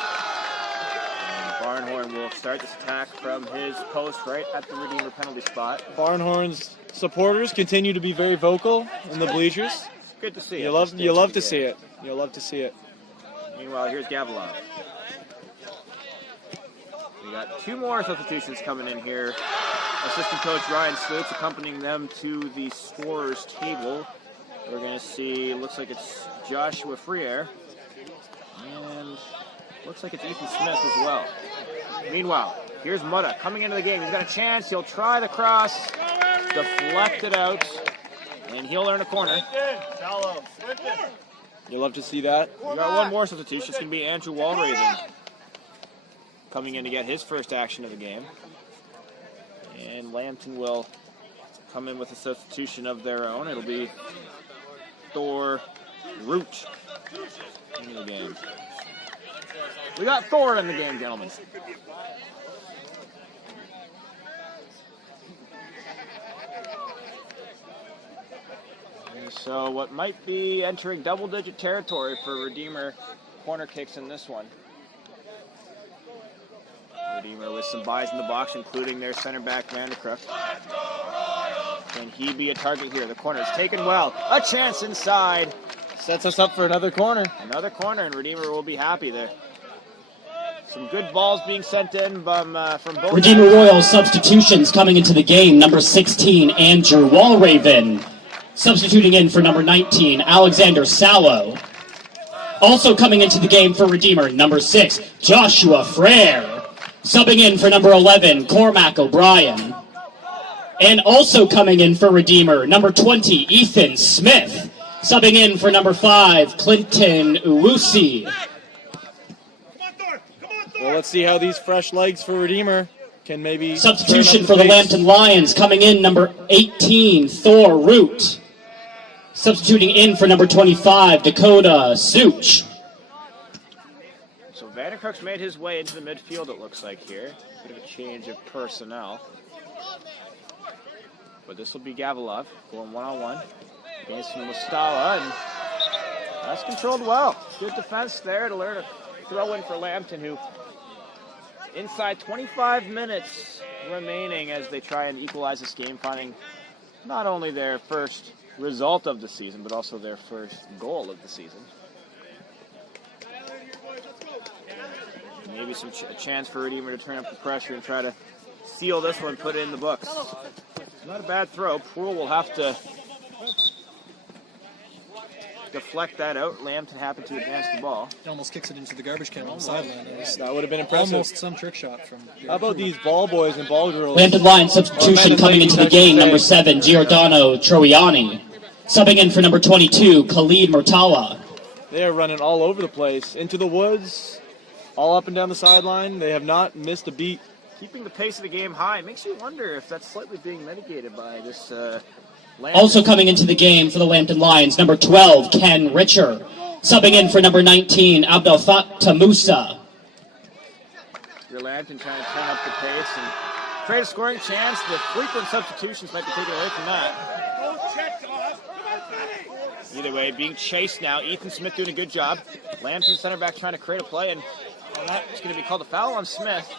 Barnhorn will start this attack from his post right at the Redeemer penalty spot. Barnhorn's supporters continue to be very vocal in the bleachers. It's good to see. You love to see it. You'll love to see it. Meanwhile, here's Gavilov. We got 2 more substitutions coming in here. Assistant coach Ryan Sloots accompanying them to the scorer's table. We're going to see, looks like it's Joshua Freer. And looks like it's Ethan Smith as well. Meanwhile, here's Mutta coming into the game. He's got a chance. He'll try the cross. Deflect it out. And he'll earn a corner. You'll love to see that. We got 1 more substitution. It's going to be Andrew Walraven coming in to get his first action of the game. And Lambton will come in with a substitution of their own. It'll be Thor Root in the game. We got Thor in the game, gentlemen. And so what might be entering double-digit territory for Redeemer corner kicks in this one. Redeemer with some buys in the box, including their center back, Vanderkrook. Can he be a target here? The corner is taken well. A chance inside. Sets us up for another corner. Another corner, and Redeemer will be happy there. Some good balls being sent in from both. Redeemer Royal substitutions coming into the game. Number 16, Andrew Walraven. Substituting in for number 19, Alexander Sallow. Also coming into the game for Redeemer, number 6, Joshua Frere. Subbing in for number 11, Cormac O'Brien. And also coming in for Redeemer, number 20, Ethan Smith. Subbing in for number 5, Clinton Uwusi. Well, let's see how these fresh legs for Redeemer can maybe... Substitution for the Lambton Lions, coming in number 18, Thor Root. Substituting in for number 25, Dakota Such. So Vanderkrook's made his way into the midfield, it looks like here. Bit of a change of personnel. But this will be Gavilov going one-on-one against Mustala, and that's controlled well. Good defense there to learn a throw in for Lambton, who inside 25 minutes remaining as they try and equalize this game, finding not only their first result of the season, but also their first goal of the season. Maybe a chance for Redeemer to turn up the pressure and try to seal this one, put it in the books. Not a bad throw. Poole will have to deflect that out. Lambton happened to advance the ball. He almost kicks it into the garbage can on the sideline. That would have been impressive. Almost some trick shot from... How about these ball boys and ball girls? Lambton Lions substitution coming into the game, number 7, Giordano Troiani. Subbing in for number 22, Khalid Murtala. They are running all over the place. Into the woods, all up and down the sideline. They have not missed a beat. Keeping the pace of the game high. Makes you wonder if that's slightly being mitigated by this Lambton. Also coming into the game for the Lambton Lions, number 12, Ken Richer. Subbing in for number 19, Abdel Fattah Musa. Your Lambton trying to turn up the pace and create a scoring chance. The frequent substitutions might be taken away from that. Either way, being chased now. Ethan Smith doing a good job. Lambton center back trying to create a play, and that's going to be called a foul on Smith.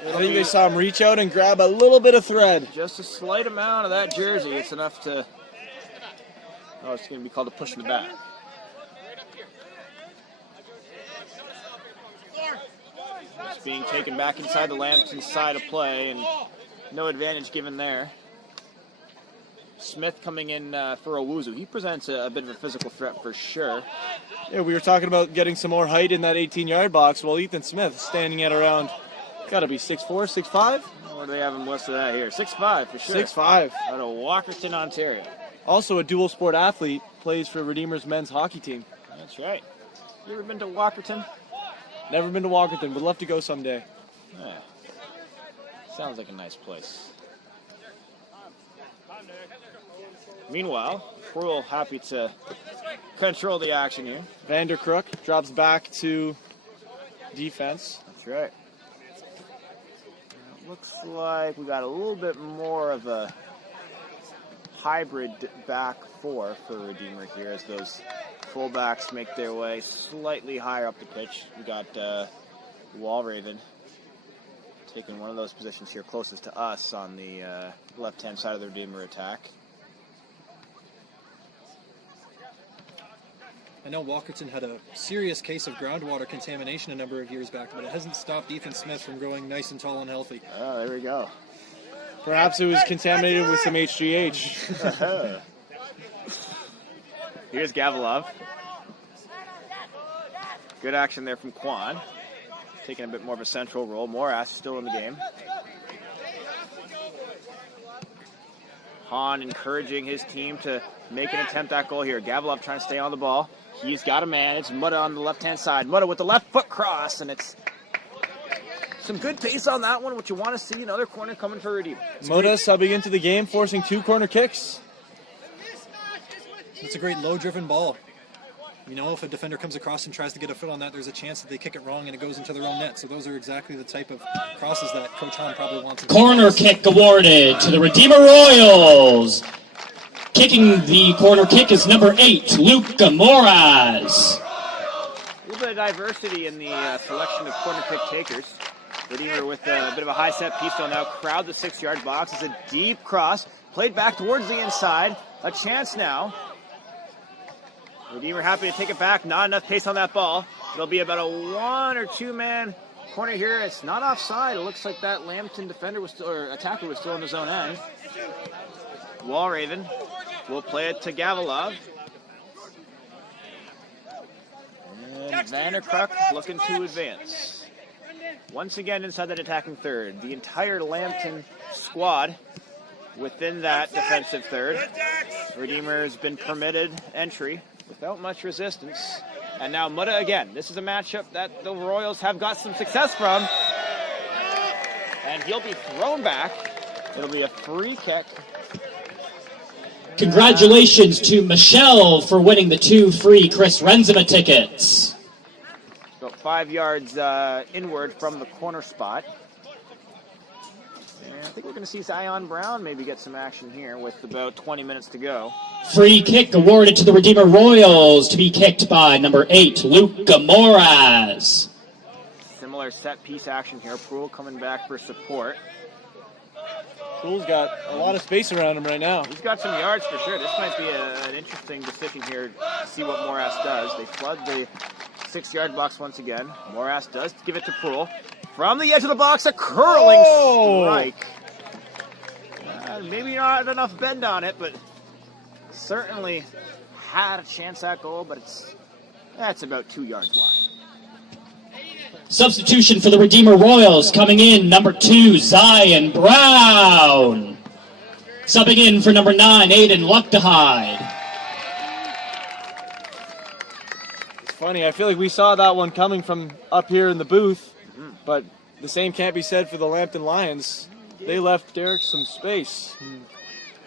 I think they saw him reach out and grab a little bit of thread. Just a slight amount of that jersey. It's enough to... Oh, it's going to be called a push in the back. It's being taken back inside the Lambton side of play, and no advantage given there. Smith coming in for Owuzu. He presents a bit of a physical threat for sure. Yeah, we were talking about getting some more height in that 18-yard box. Well, Ethan Smith standing at around, got to be 6'4", 6'5"? What do they have him listed at here? 6'5", for sure. 6'5". Out of Walkerton, Ontario. Also a dual sport athlete, plays for Redeemer's men's hockey team. That's right. You ever been to Walkerton? Never been to Walkerton, would love to go someday. Yeah. Sounds like a nice place. Meanwhile, Pearl happy to control the action here. Vanderkrook drops back to defense. That's right. It looks like we got a little bit more of a hybrid back four for Redeemer here as those fullbacks make their way slightly higher up the pitch. We got Walraven taking one of those positions here closest to us on the left-hand side of the Redeemer attack. I know Walkerton had a serious case of groundwater contamination a number of years back, but it hasn't stopped Ethan Smith from growing nice and tall and healthy. Oh, there we go. Perhaps it was contaminated with some HGH. Here's Gavilov. Good action there from Quan. Taking a bit more of a central role. Morass still in the game. Hahn encouraging his team to make an attempt at goal here. Gavilov trying to stay on the ball. He's got a man. It's Mutta on the left-hand side. Mutta with the left foot cross, and it's some good pace on that one, which you want to see. Another corner coming for Redeemer. Mutta subbing into the game, forcing 2 corner kicks. It's a great low-driven ball. You know, if a defender comes across and tries to get a foot on that, there's a chance that they kick it wrong and it goes into their own net. So those are exactly the type of crosses that Coach Hahn probably wants. Corner kick awarded to the Redeemer Royals. Kicking the corner kick is number 8, Luca Moraz. A little bit of diversity in the selection of corner kick takers. Redeemer with a bit of a high set piece will now crowd the 6-yard box. It's a deep cross, played back towards the inside. A chance now. Redeemer happy to take it back. Not enough pace on that ball. It'll be about a 1 or 2 man corner here. It's not offside. It looks like that Lambton defender was still, or attacker was still in his own end. Walraven will play it to Gavilov. And Vanderkruk looking to advance. Once again inside that attacking third. The entire Lambton squad within that defensive third. Redeemer has been permitted entry without much resistance. And now Mutta again. This is a matchup that the Royals have got some success from. And he'll be thrown back. It'll be a free kick. Congratulations to Michelle for winning the 2 free Chris Renzema tickets. About 5 yards inward from the corner spot. And I think we're going to see Zion Brown maybe get some action here with about 20 minutes to go. Free kick awarded to the Redeemer Royals to be kicked by number 8, Luca Moraz. Similar set piece action here. Proul coming back for support. Proul's got a lot of space around him right now. He's got some yards for sure. This might be an interesting decision here to see what Morass does. They flood the 6-yard box once again. Morass does give it to Proul. From the edge of the box, a curling strike. Maybe not enough bend on it, but certainly had a chance at goal, but that's about 2 yards wide. Substitution for the Redeemer Royals coming in, number 2, Zion Brown. Subbing in for number 9, Aiden Luchtehide. It's funny, I feel like we saw that one coming from up here in the booth, but the same can't be said for the Lambton Lions. They left Derek some space.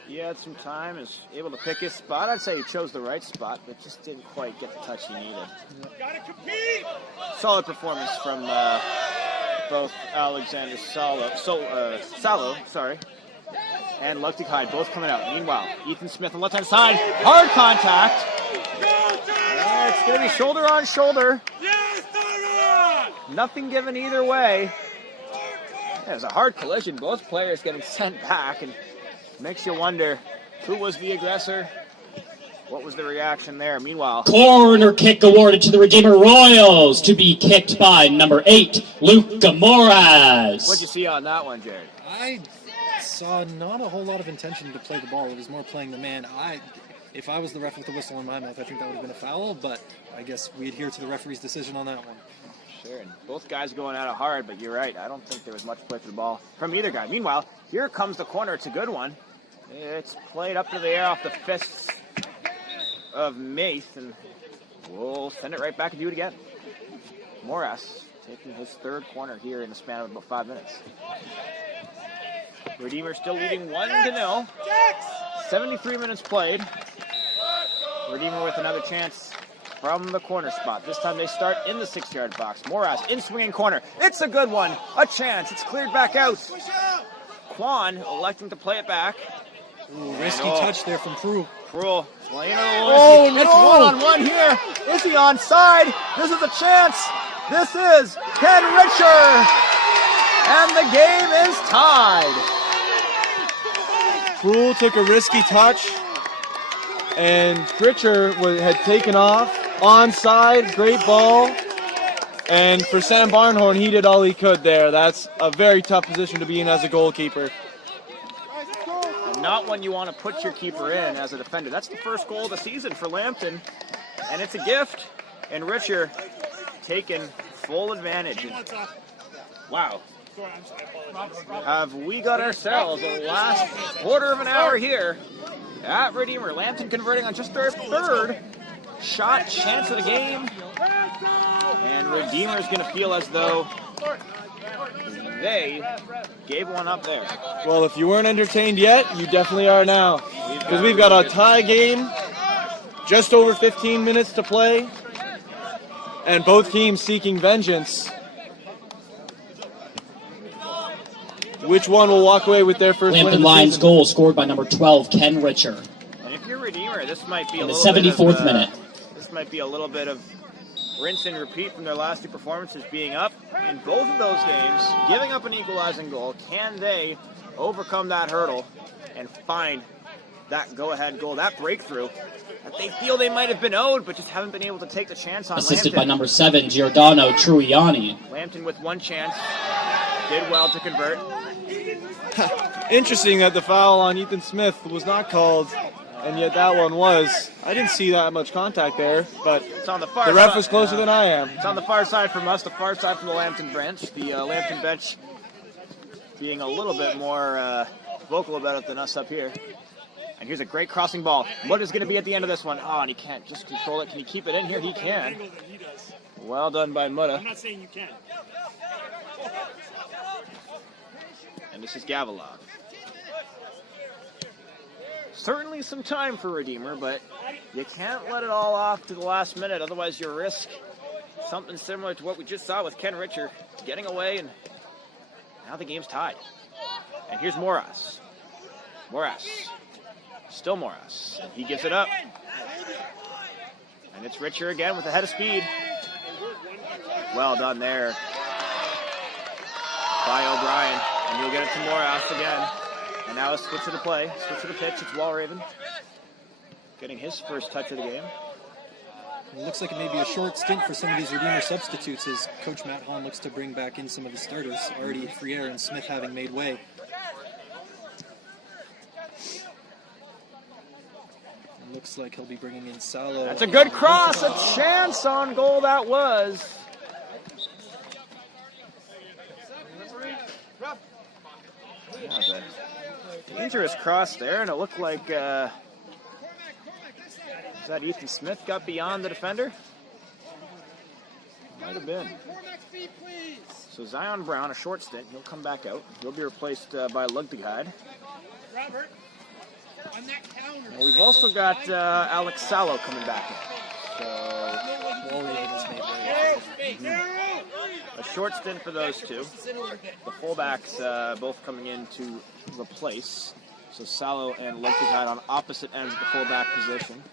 He had some time, is able to pick his spot. I'd say he chose the right spot, but just didn't quite get the touch he needed. Solid performance from both Alexander Salo, and Luchtehide, both coming out. Meanwhile, Ethan Smith on the left-hand side, hard contact. It's going to be shoulder on shoulder. Nothing given either way. It was a hard collision. Both players getting sent back, and makes you wonder who was the aggressor. What was the reaction there? Meanwhile, corner kick awarded to the Redeemer Royals to be kicked by number 8, Luca Moraz. What'd you see on that one, Jared? I saw not a whole lot of intention to play the ball. It was more playing the man. If I was the ref with the whistle in my mouth, I think that would have been a foul, but I guess we adhere to the referee's decision on that one. Sure, and both guys going at it hard, but you're right. I don't think there was much play for the ball from either guy. Meanwhile, here comes the corner. It's a good one. It's played up to the air off the fists of Mace, and we'll send it right back and do it again. Morass taking his 3rd corner here in the span of about 5 minutes. Redeemer still leading 1-0. 73 minutes played. Redeemer with another chance from the corner spot. This time they start in the 6-yard box. Morass in swinging corner. It's a good one. A chance. It's cleared back out. Quan electing to play it back. Ooh, risky touch there from Proul. Proul playing it a little Oh, risky. It's 1-on-1 here. Is he onside? This is a chance. This is Ken Richer. And the game is tied. Poole took a risky touch, and Pritchard had taken off. Onside, great ball. And for Sam Barnhorn, he did all he could there. That's a very tough position to be in as a goalkeeper. Not when you want to put your keeper in as a defender. That's the first goal of the season for Lambton, and it's a gift. And Richard taking full advantage. Wow. Have we got ourselves a last quarter of an hour here at Redeemer. Lambton converting on just their third shot chance of the game. And Redeemer is going to feel as though they gave one up there. Well, if you weren't entertained yet, you definitely are now. Because we've got a tie game, just over 15 minutes to play, and both teams seeking vengeance. Which one will walk away with their first win? Lambton Lions goal scored by number 12, Ken Richer. And if you're Redeemer, this might be In a the little 74th bit of, minute. This might be a little bit of rinse and repeat from their last two performances, being up in both of those games, giving up an equalizing goal. Can they overcome that hurdle and find that go-ahead goal, that breakthrough that they feel they might have been owed, but just haven't been able to take the chance on? Assisted Lambton. by number 7, Giordano Truiani. Lambton with one chance, did well to convert. Interesting that the foul on Ethan Smith was not called, and yet that one was. I didn't see that much contact there, but It's on the far the ref side. was closer than I am. It's on the far side from us, the far side from the Lambton bench. The Lambton bench being a little bit more vocal about it than us up here. And here's a great crossing ball. What is going to be at the end of this one? Oh, and he can't just control it. Can he keep it in here? He can. Well done by Mutta. I'm not saying you can. And this is Gavilov. Certainly some time for Redeemer, but you can't let it all off to the last minute. Otherwise, you risk something similar to what we just saw with Ken Richer getting away, and now the game's tied. And here's Moras. Moras. Still Moras. And he gives it up. And it's Richer again with a head of speed. Well done there by O'Brien. And he'll get it to Moras again. And now a switch of the play, switch of the pitch. It's Walraven getting his first touch of the game. It looks like it may be a short stint for some of these Redeemer substitutes as Coach Matt Hahn looks to bring back in some of his starters, already Friere and Smith having made way. It looks like he'll be bringing in Salo. That's a good cross, a chance on goal that was. Yeah, dangerous cross there, and it looked like is that Ethan Smith got beyond the defender? Might have been. So Zion Brown, a short stint, he'll come back out. He'll be replaced by Lugdegard. And we've also got Alex Salo coming back in. So a short stint for those two. The fullbacks both coming in to replace. So Salo and Lugdegard on opposite ends of the fullback position.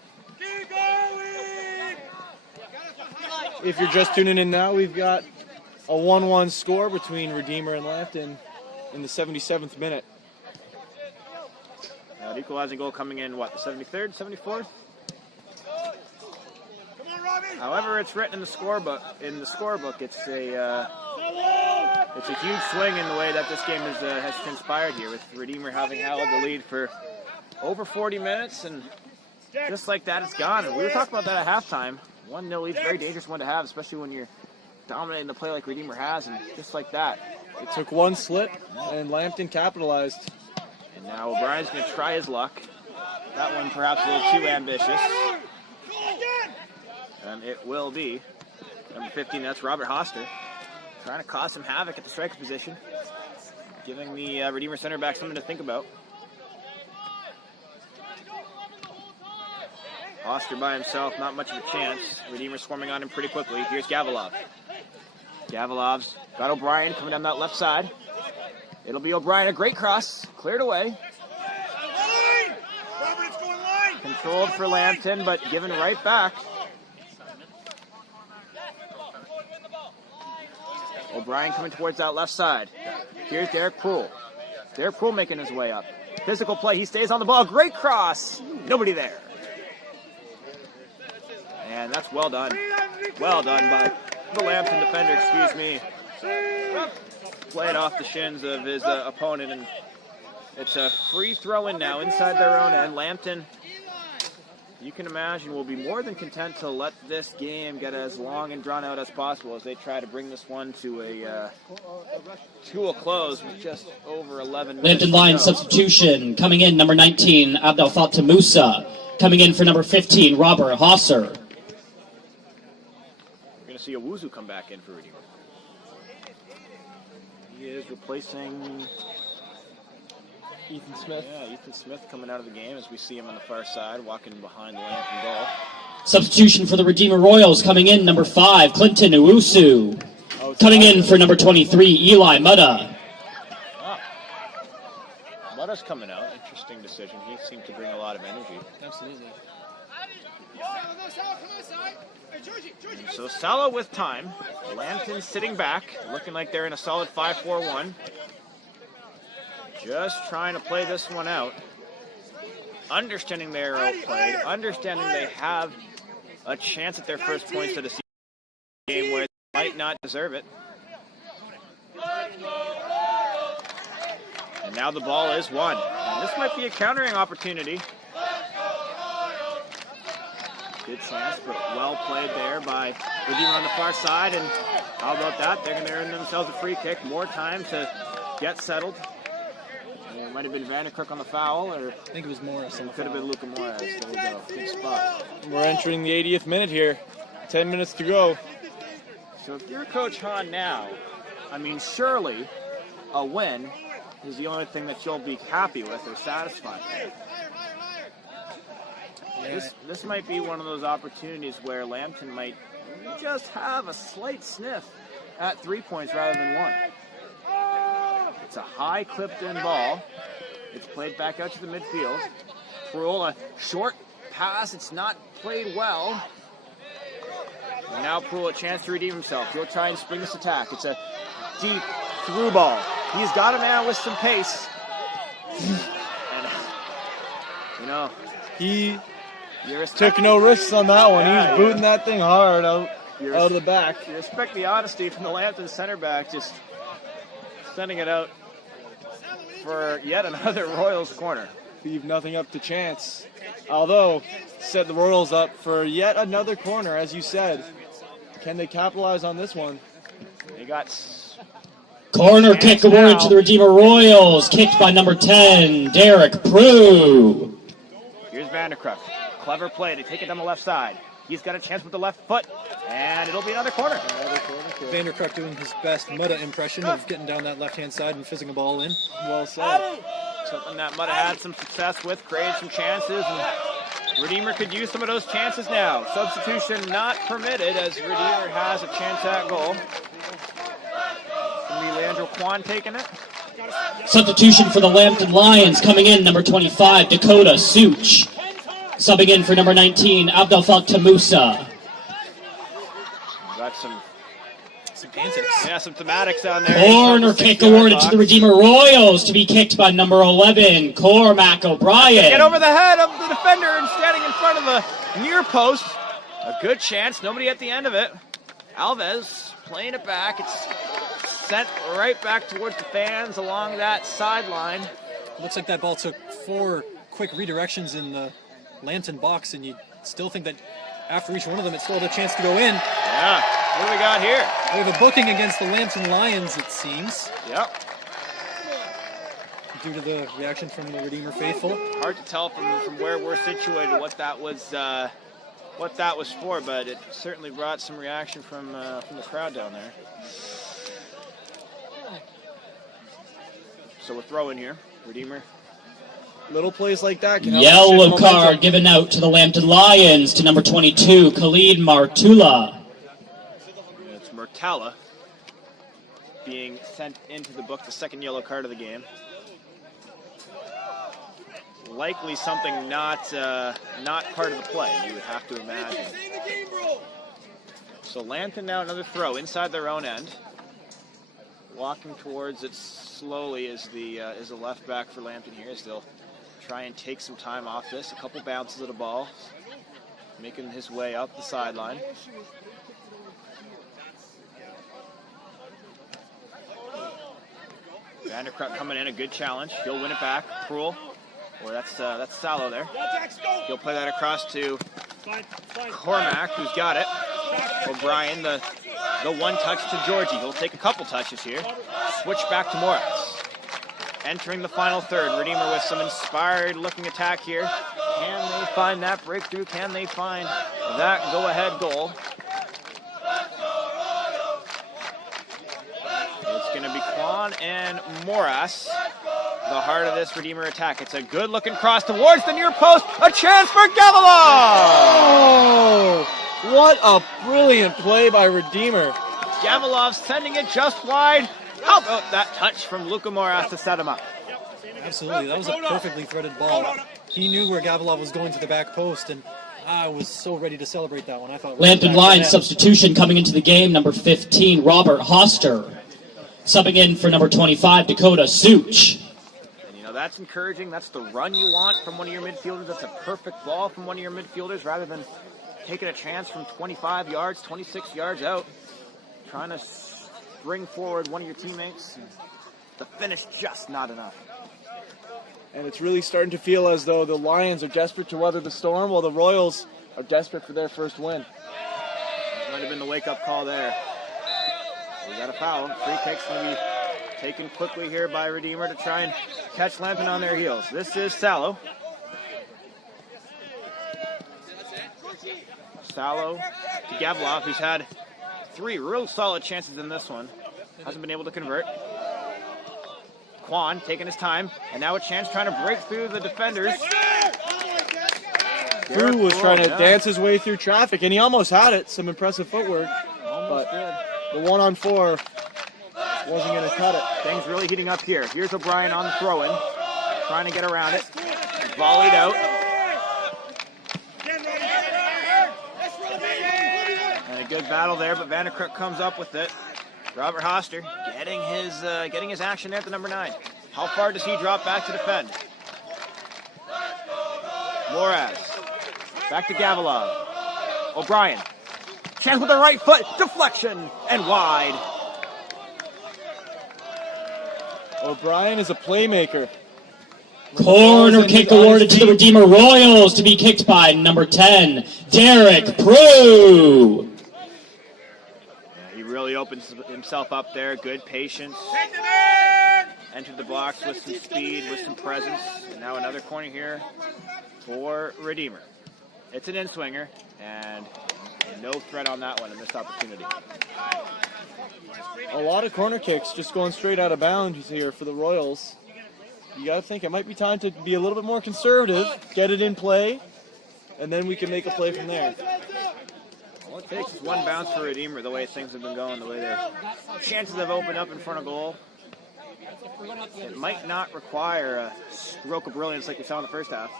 If you're just tuning in now, we've got a 1-1 score between Redeemer and Lambton in the 77th minute. The equalizing goal coming in, what, the 73rd, 74th? However, it's written in the scorebook. It's a huge swing in the way that this game has transpired here, with Redeemer having held the lead for over 40 minutes, and just like that, it's gone. And we were talking about that at halftime. 1-0 lead's a very dangerous one to have, especially when you're dominating the play like Redeemer has, and just like that. It took one slip, and Lambton capitalized. And now O'Brien's going to try his luck. That one perhaps a little too ambitious. And it will be. Number 15, that's Robert Hoster. Trying to cause some havoc at the striker position. Giving the Redeemer center back something to think about. Hoster by himself, not much of a chance. Redeemer swarming on him pretty quickly. Here's Gavilov. Gavilov's got O'Brien coming down that left side. It'll be O'Brien, a great cross, cleared away. Controlled for Lambton, but given right back. O'Brien coming towards that left side. Here's Derek Poole. Derek Poole making his way up. Physical play. He stays on the ball. Great cross. Nobody there. And that's well done. Well done by the Lambton defender, excuse me. Play it off the shins of his opponent, and it's a free throw in now inside their own end. Lambton, you can imagine, will be more than content to let this game get as long and drawn out as possible as they try to bring this one to a close with just over 11 minutes. Lambton Lions substitution coming in, number 19, Abdel Fattah Musa. Coming in for number 15, Robert Hosser. We're going to see Owuzu come back in for Redeemer. He is replacing Ethan Smith. Yeah, Ethan Smith coming out of the game as we see him on the far side, walking behind the Lambton goal. Substitution for the Redeemer Royals coming in, number 5, Clinton Owusu. Coming in for number 23, Eli Mutta. Ah. Mutta's coming out. Interesting decision. He seemed to bring a lot of energy. Absolutely. And so Salo with time. Lambton sitting back, looking like they're in a solid 5-4-1. Just trying to play this one out. Understanding they are outplayed. Understanding they have a chance at their first points of the game where they might not deserve it. And now the ball is won. And this might be a countering opportunity. Good chance, but well played there by Redeemer on the far side. And how about that? They're going to earn themselves a free kick. More time to get settled. It might have been Vanderkirk on the foul, or I think it was Morris. it could have been Luca Morris. There we go. Good spot. We're entering the 80th minute here. 10 minutes to go. So if you're Coach Hahn now, I mean, surely a win is the only thing that you'll be happy with or satisfied with. Yeah. This might be one of those opportunities where Lambton might just have a slight sniff at 3 points rather than 1. It's a high clipped-in ball. It's played back out to the midfield. Proul, a short pass. It's not played well. And now Proul a chance to redeem himself. He'll try and spring this attack. It's a deep through ball. He's got a man with some pace. And, you know, He took no risks on that one. Yeah, He was booting that thing hard out of the back. You respect the honesty from the Lambton center back, just sending it out for yet another Royals corner. Leave nothing up to chance. Although, set the Royals up for yet another corner, as you said. Can they capitalize on this one? They got Corner kick awarded to the Redeemer Royals, kicked by number 10, Derek Prue. Here's Vanderkirk. Clever play to take it down the left side. He's got a chance with the left foot, and it'll be another corner. Vanderkirk doing his best Mutta impression of getting down that left-hand side and fizzing a ball in. Well said. Something that Mutta had some success with, created some chances, and Redeemer could use some of those chances now. Substitution not permitted as Redeemer has a chance at goal. It's going to be Leandro Kwan taking it. Substitution for the Lambton Lions coming in, number 25, Dakota Such. Subbing in for number 19, Abdel Fattah Musa. Got some antics. Yeah, some thematics down there. Corner kick awarded to the Redeemer Royals to be kicked by number 11, Cormac O'Brien. Get over the head of the defender and standing in front of the near post. A good chance. Nobody at the end of it. Alves playing it back. It's sent right back towards the fans along that sideline. Looks like that ball took 4 quick redirections in the Lambton box, and you still think that after each one of them, it still had a chance to go in. Yeah. What do we got here? We have a booking against the Lambton Lions, it seems. Yep. Due to the reaction from the Redeemer faithful. Hard to tell from where we're situated what that was for, but it certainly brought some reaction from the crowd down there. So we're throwing here, Redeemer. Little plays like that can help Yellow shift card momentum. given out to the Lambton Lions to number 22, Khalid Martula. It's Murtala being sent into the book, the second yellow card of the game. Likely something not part of the play, you would have to imagine. So Lambton now another throw inside their own end. walking towards it slowly is the left back for Lambton here, as they'll try and take some time off this. A couple bounces of the ball, making his way up the sideline. Vanderkruk coming in, a good challenge. He'll win it back. Cruel. Or that's Salo there. He'll play that across to Cormac, who's got it. O'Brien, the one touch to Georgie. He'll take a couple touches here. Switch back to Morris. Entering the final third. Redeemer with some inspired looking attack here. Can they find that breakthrough? Can they find that go-ahead goal? It's going to be Kwan and Morris, the heart of this Redeemer attack. It's a good-looking cross towards the near post. A chance for Gavilov! Oh, what a brilliant play by Redeemer. Gavilov sending it just wide. How about that touch from Luka Morris to set him up? Absolutely, that was a perfectly threaded ball. He knew where Gavilov was going to the back post, and I was so ready to celebrate that one. I thought Lambton Lions substitution coming into the game, number 15, Robert Hoster. Subbing in for number 25, Dakota Such. And you know, that's encouraging. That's the run you want from one of your midfielders. That's a perfect ball from one of your midfielders rather than taking a chance from 25 yards, 26 yards out. Trying to bring forward one of your teammates. The finish just not enough. And it's really starting to feel as though the Lions are desperate to weather the storm, while the Royals are desperate for their first win. That might have been the wake-up call there. We got a foul. Free kick's going to be taken quickly here by Redeemer to try and catch Lambton on their heels. This is Salo. Salo to Gavilov, who's had 3 real solid chances in this one. Hasn't been able to convert. Kwan taking his time, and now a chance trying to break through the defenders. Drew was trying to dance his way through traffic, and he almost had it. Some impressive footwork. Almost did. The 1-on-4 wasn't going to cut it. Things really heating up here. Here's O'Brien on the throw-in, trying to get around it. Volleyed out. And a good battle there, but Vanderkruk comes up with it. Robert Hoster getting his action there at the number 9. How far does he drop back to defend? Moraz. Back to Gavilov. O'Brien. Chance with the right foot. Deflection and wide. O'Brien is a playmaker. Corner kick awarded to the Redeemer Royals to be kicked by number 10, Derek Prue. He really opens himself up there. Good patience. Entered the box with some speed, with some presence. And now another corner here for Redeemer. It's an in-swinger, and no threat on that one in this opportunity. A lot of corner kicks just going straight out of bounds here for the Royals. You got to think it might be time to be a little bit more conservative, get it in play, and then we can make a play from there. All it takes is one bounce for Redeemer, the way things have been going, the way their chances have opened up in front of goal. It might not require a stroke of brilliance like we saw in the first half,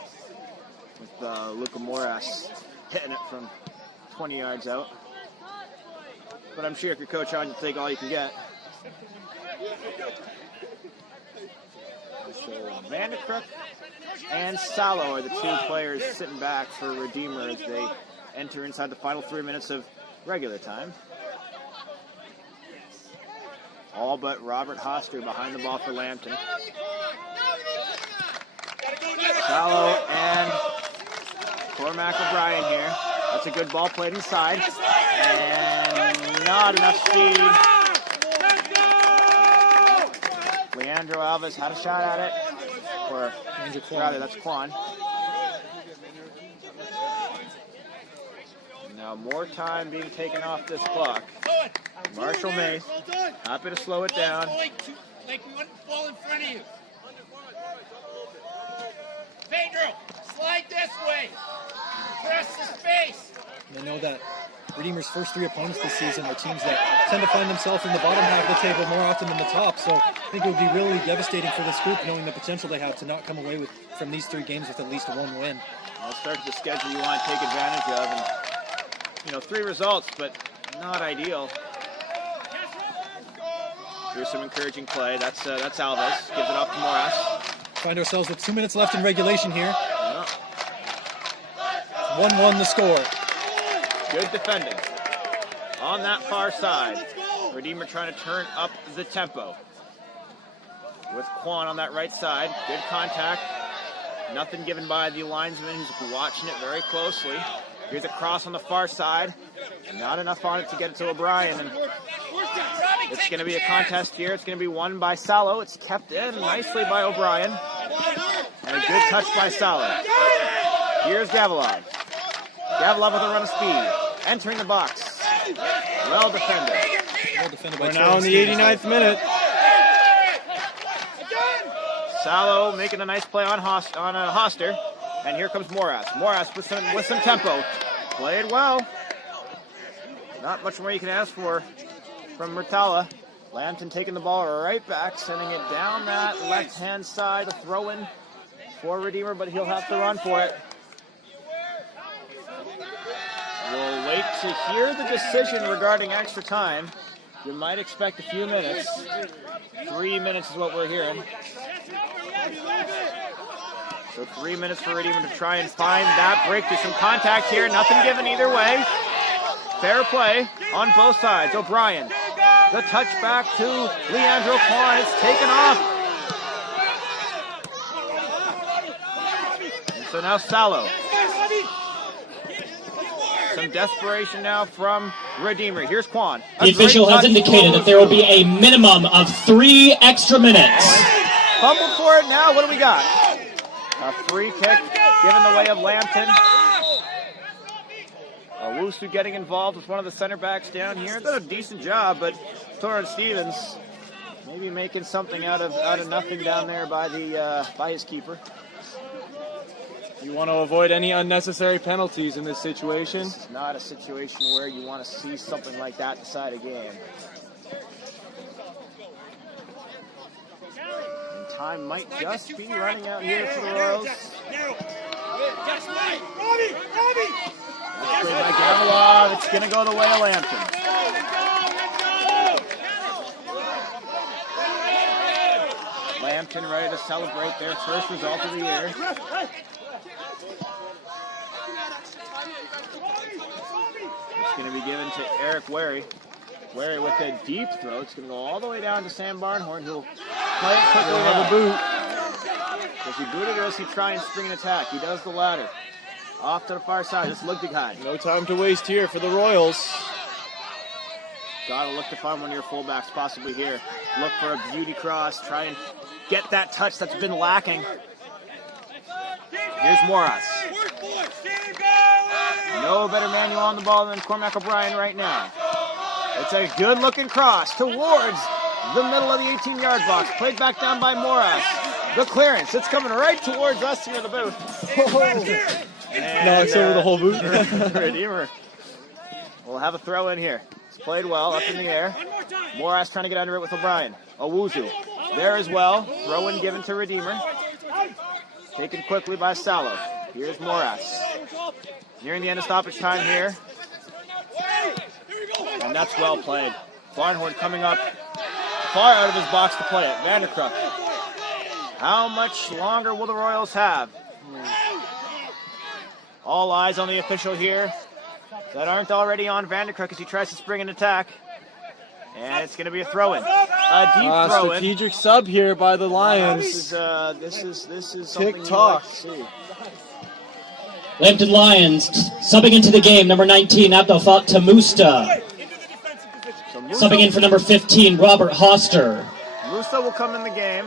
with Luka Moras hitting it from 20 yards out. But I'm sure if you're coach on, you'll take all you can get. So Vanderkruk and Salo are the 2 players sitting back for Redeemer as they enter inside the final 3 minutes of regular time. All but Robert Hoster behind the ball for Lambton. Salo and Cormac O'Brien here. That's a good ball played inside. And not enough speed. Leandro Alves had a shot at it. Or rather, that's Kwan. Now more time being taken off this clock. Marshall Mace, happy to slow it down. Like one ball in front of you. Pedro, slide this way. Press the space. I know that Redeemer's first 3 opponents this season are teams that tend to find themselves in the bottom half of the table more often than the top. So I think it would be really devastating for this group, knowing the potential they have to not come away from these 3 games with at least 1 win. Well, start the schedule you want to take advantage of, and 3 results, but not ideal. Here's some encouraging play. That's Alves. Gives it off to Moras. Find ourselves with 2 minutes left in regulation here. 1-1 the score. Good defending. On that far side, Redeemer trying to turn up the tempo. With Quan on that right side. Good contact. Nothing given by the linesman who's watching it very closely. Here's a cross on the far side. Not enough on it to get it to O'Brien. And it's going to be a contest here. It's going to be won by Salo. It's kept in nicely by O'Brien. And a good touch by Salo. Here's Gavilov. Gavilov with a run of speed. Entering the box. Well defended. Well defended by We're now in the 89th minute. Salo making a nice play on Hoster. And here comes Moras. Moras with some tempo. Played well. Not much more you can ask for from Murtala. Lambton taking the ball right back, sending it down that left-hand side. A throw-in for Redeemer, but he'll have to run for it. We'll wait to hear the decision regarding extra time. You might expect a few minutes. 3 minutes is what we're hearing. So 3 minutes for Redeemer to try and find that break. There's some contact here. Nothing given either way. Fair play on both sides. O'Brien. The touchback to Leandro Quan. It's taken off. And so now Salo. Some desperation now from Redeemer. Here's Quan. The official has indicated that there will be a minimum of 3 extra minutes. Fumbled for it now. What do we got? A free kick given the way of Lambton. Owusu getting involved with one of the center backs down here. Done a decent job, but Torrance Stevens maybe making something out of nothing down there by his keeper. You want to avoid any unnecessary penalties in this situation. This is not a situation where you want to see something like that decide a game. And time might just be running out here for the Royals. That's played by Gavilov. It's going to go the way of Lambton. Lambton ready to celebrate their first result of the year. It's going to be given to Eric Wary. Wary with a deep throw. It's going to go all the way down to Sam Barnhorn, who'll play it quickly on the boot. Does he boot it or does he try and spring an attack? He does the latter. Off to the far side. It's Lugdegheim. No time to waste here for the Royals. Gotta look to find one of your fullbacks possibly here. Look for a beauty cross. Try and get that touch that's been lacking. Here's Moras. No better manual on the ball than Cormac O'Brien right now. It's a good-looking cross towards the middle of the 18-yard box. Played back down by Moras. The clearance. It's coming right towards us here in the booth. Knocks over the whole boot. Redeemer will have a throw in here. It's played well up in the air. Moras trying to get under it with O'Brien. Owusu there as well. Throw in given to Redeemer. Taken quickly by Salo. Here's Moras. Nearing the end of stoppage time here. And that's well played. Barnhorn coming up far out of his box to play it. Vanderkrupp. How much longer will the Royals have? All eyes on the official here that aren't already on Vanderkrupp as he tries to spring an attack. And it's going to be a throw-in. A deep throw-in. Strategic sub here by the Lions. This is something you Tick-tock. like to see. Lambton Lions subbing into the game, number 19, Abdelfat Tamusta. So Musa, Subbing in for number 15, Robert Hoster. Musa will come in the game,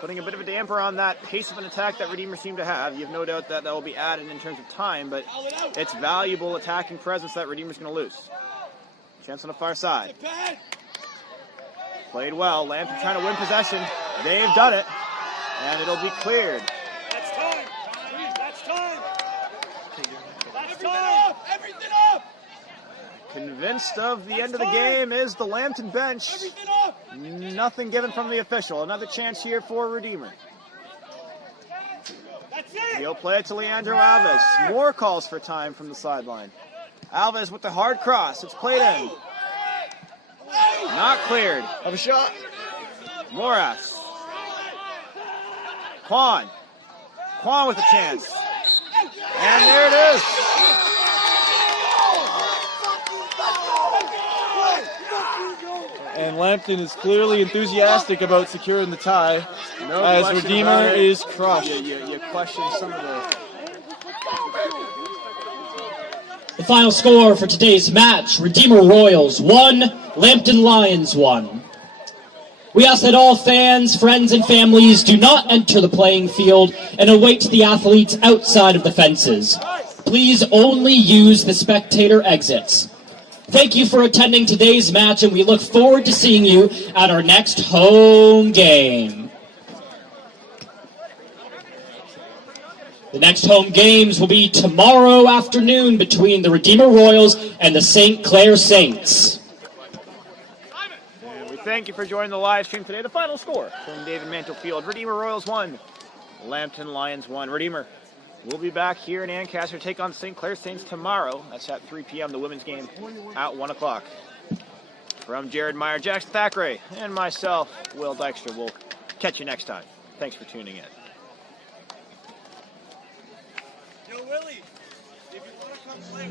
putting a bit of a damper on that pace of an attack that Redeemer seem to have. You have no doubt that will be added in terms of time, but it's valuable attacking presence that Redeemer's going to lose. Chance on the far side. Played well. Lambton trying to win possession. They've done it, and it'll be cleared. That's time. That's time. That's time. Everything up. Convinced of the end of the game is the Lambton bench. Everything up. Nothing given from the official. Another chance here for Redeemer. That's it. He'll play it to Leandro Alves. More calls for time from the sideline. Alves with the hard cross. It's played in. Not cleared. Have a shot. Moras. Quan with a chance. And there it is. And Lambton is clearly enthusiastic about securing the tie, No as question Redeemer about it. is crushed. You question some of the... The final score for today's match, Redeemer Royals 1, Lambton Lions 1. We ask that all fans, friends, and families do not enter the playing field and await the athletes outside of the fences. Please only use the spectator exits. Thank you for attending today's match, and we look forward to seeing you at our next home game. The next home games will be tomorrow afternoon between the Redeemer Royals and the St. Clair Saints. And we thank you for joining the live stream today. The final score from David Mantle Field, Redeemer Royals 1, Lambton Lions 1. Redeemer will be back here in Ancaster to take on St. Clair Saints tomorrow. That's at 3 p.m. The women's game at 1 o'clock. From Jared Meyer, Jackson Thackeray, and myself, Will Dykstra, we'll catch you next time. Thanks for tuning in. Yo, Willie, if you want to come play.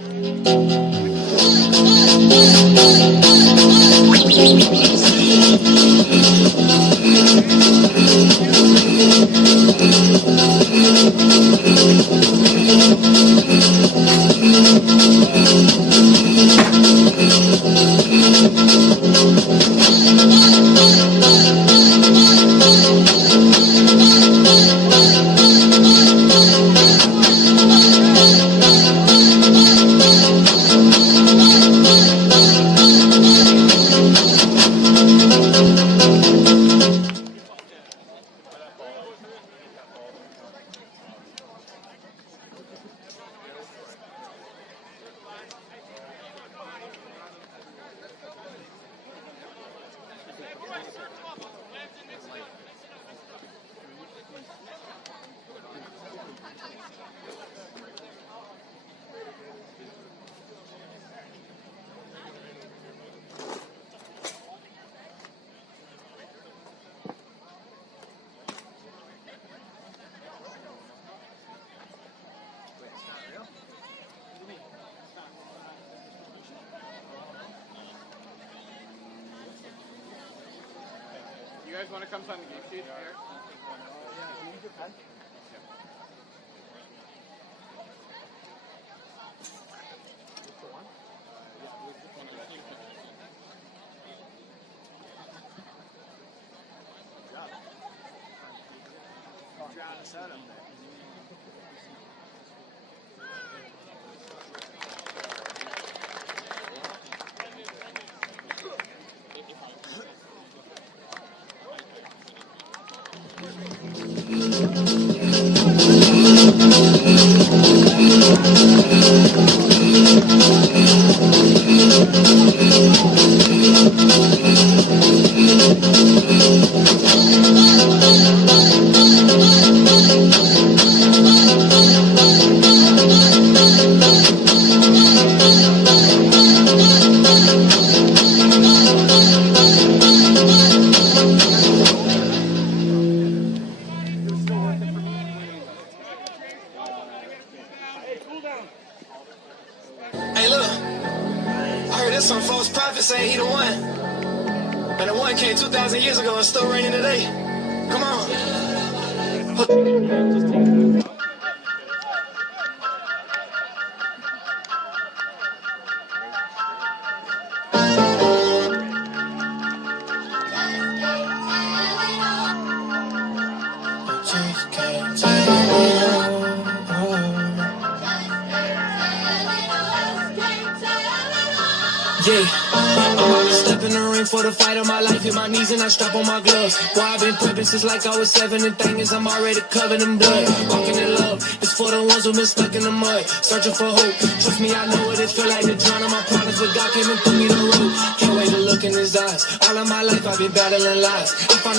You guys want to come sign the game sheet? Hey, look, I heard this some false prophet saying he the one. And the one came 2,000 years ago and still reigning today. Come on. Just can't take yeah, I'm about to step in the ring for the fight of my life. Hit my knees and I strap on my gloves. Boy, I've been prepping since like I was 7. The thing is, I'm already covered in blood. Walking in love, it's for the ones who've been stuck in the mud. Searching for hope. Trust me, I know what it feel like to drown on my problems, but God came and threw me the road. Can't wait to look in his eyes. All of my life, I've been battling lies. I found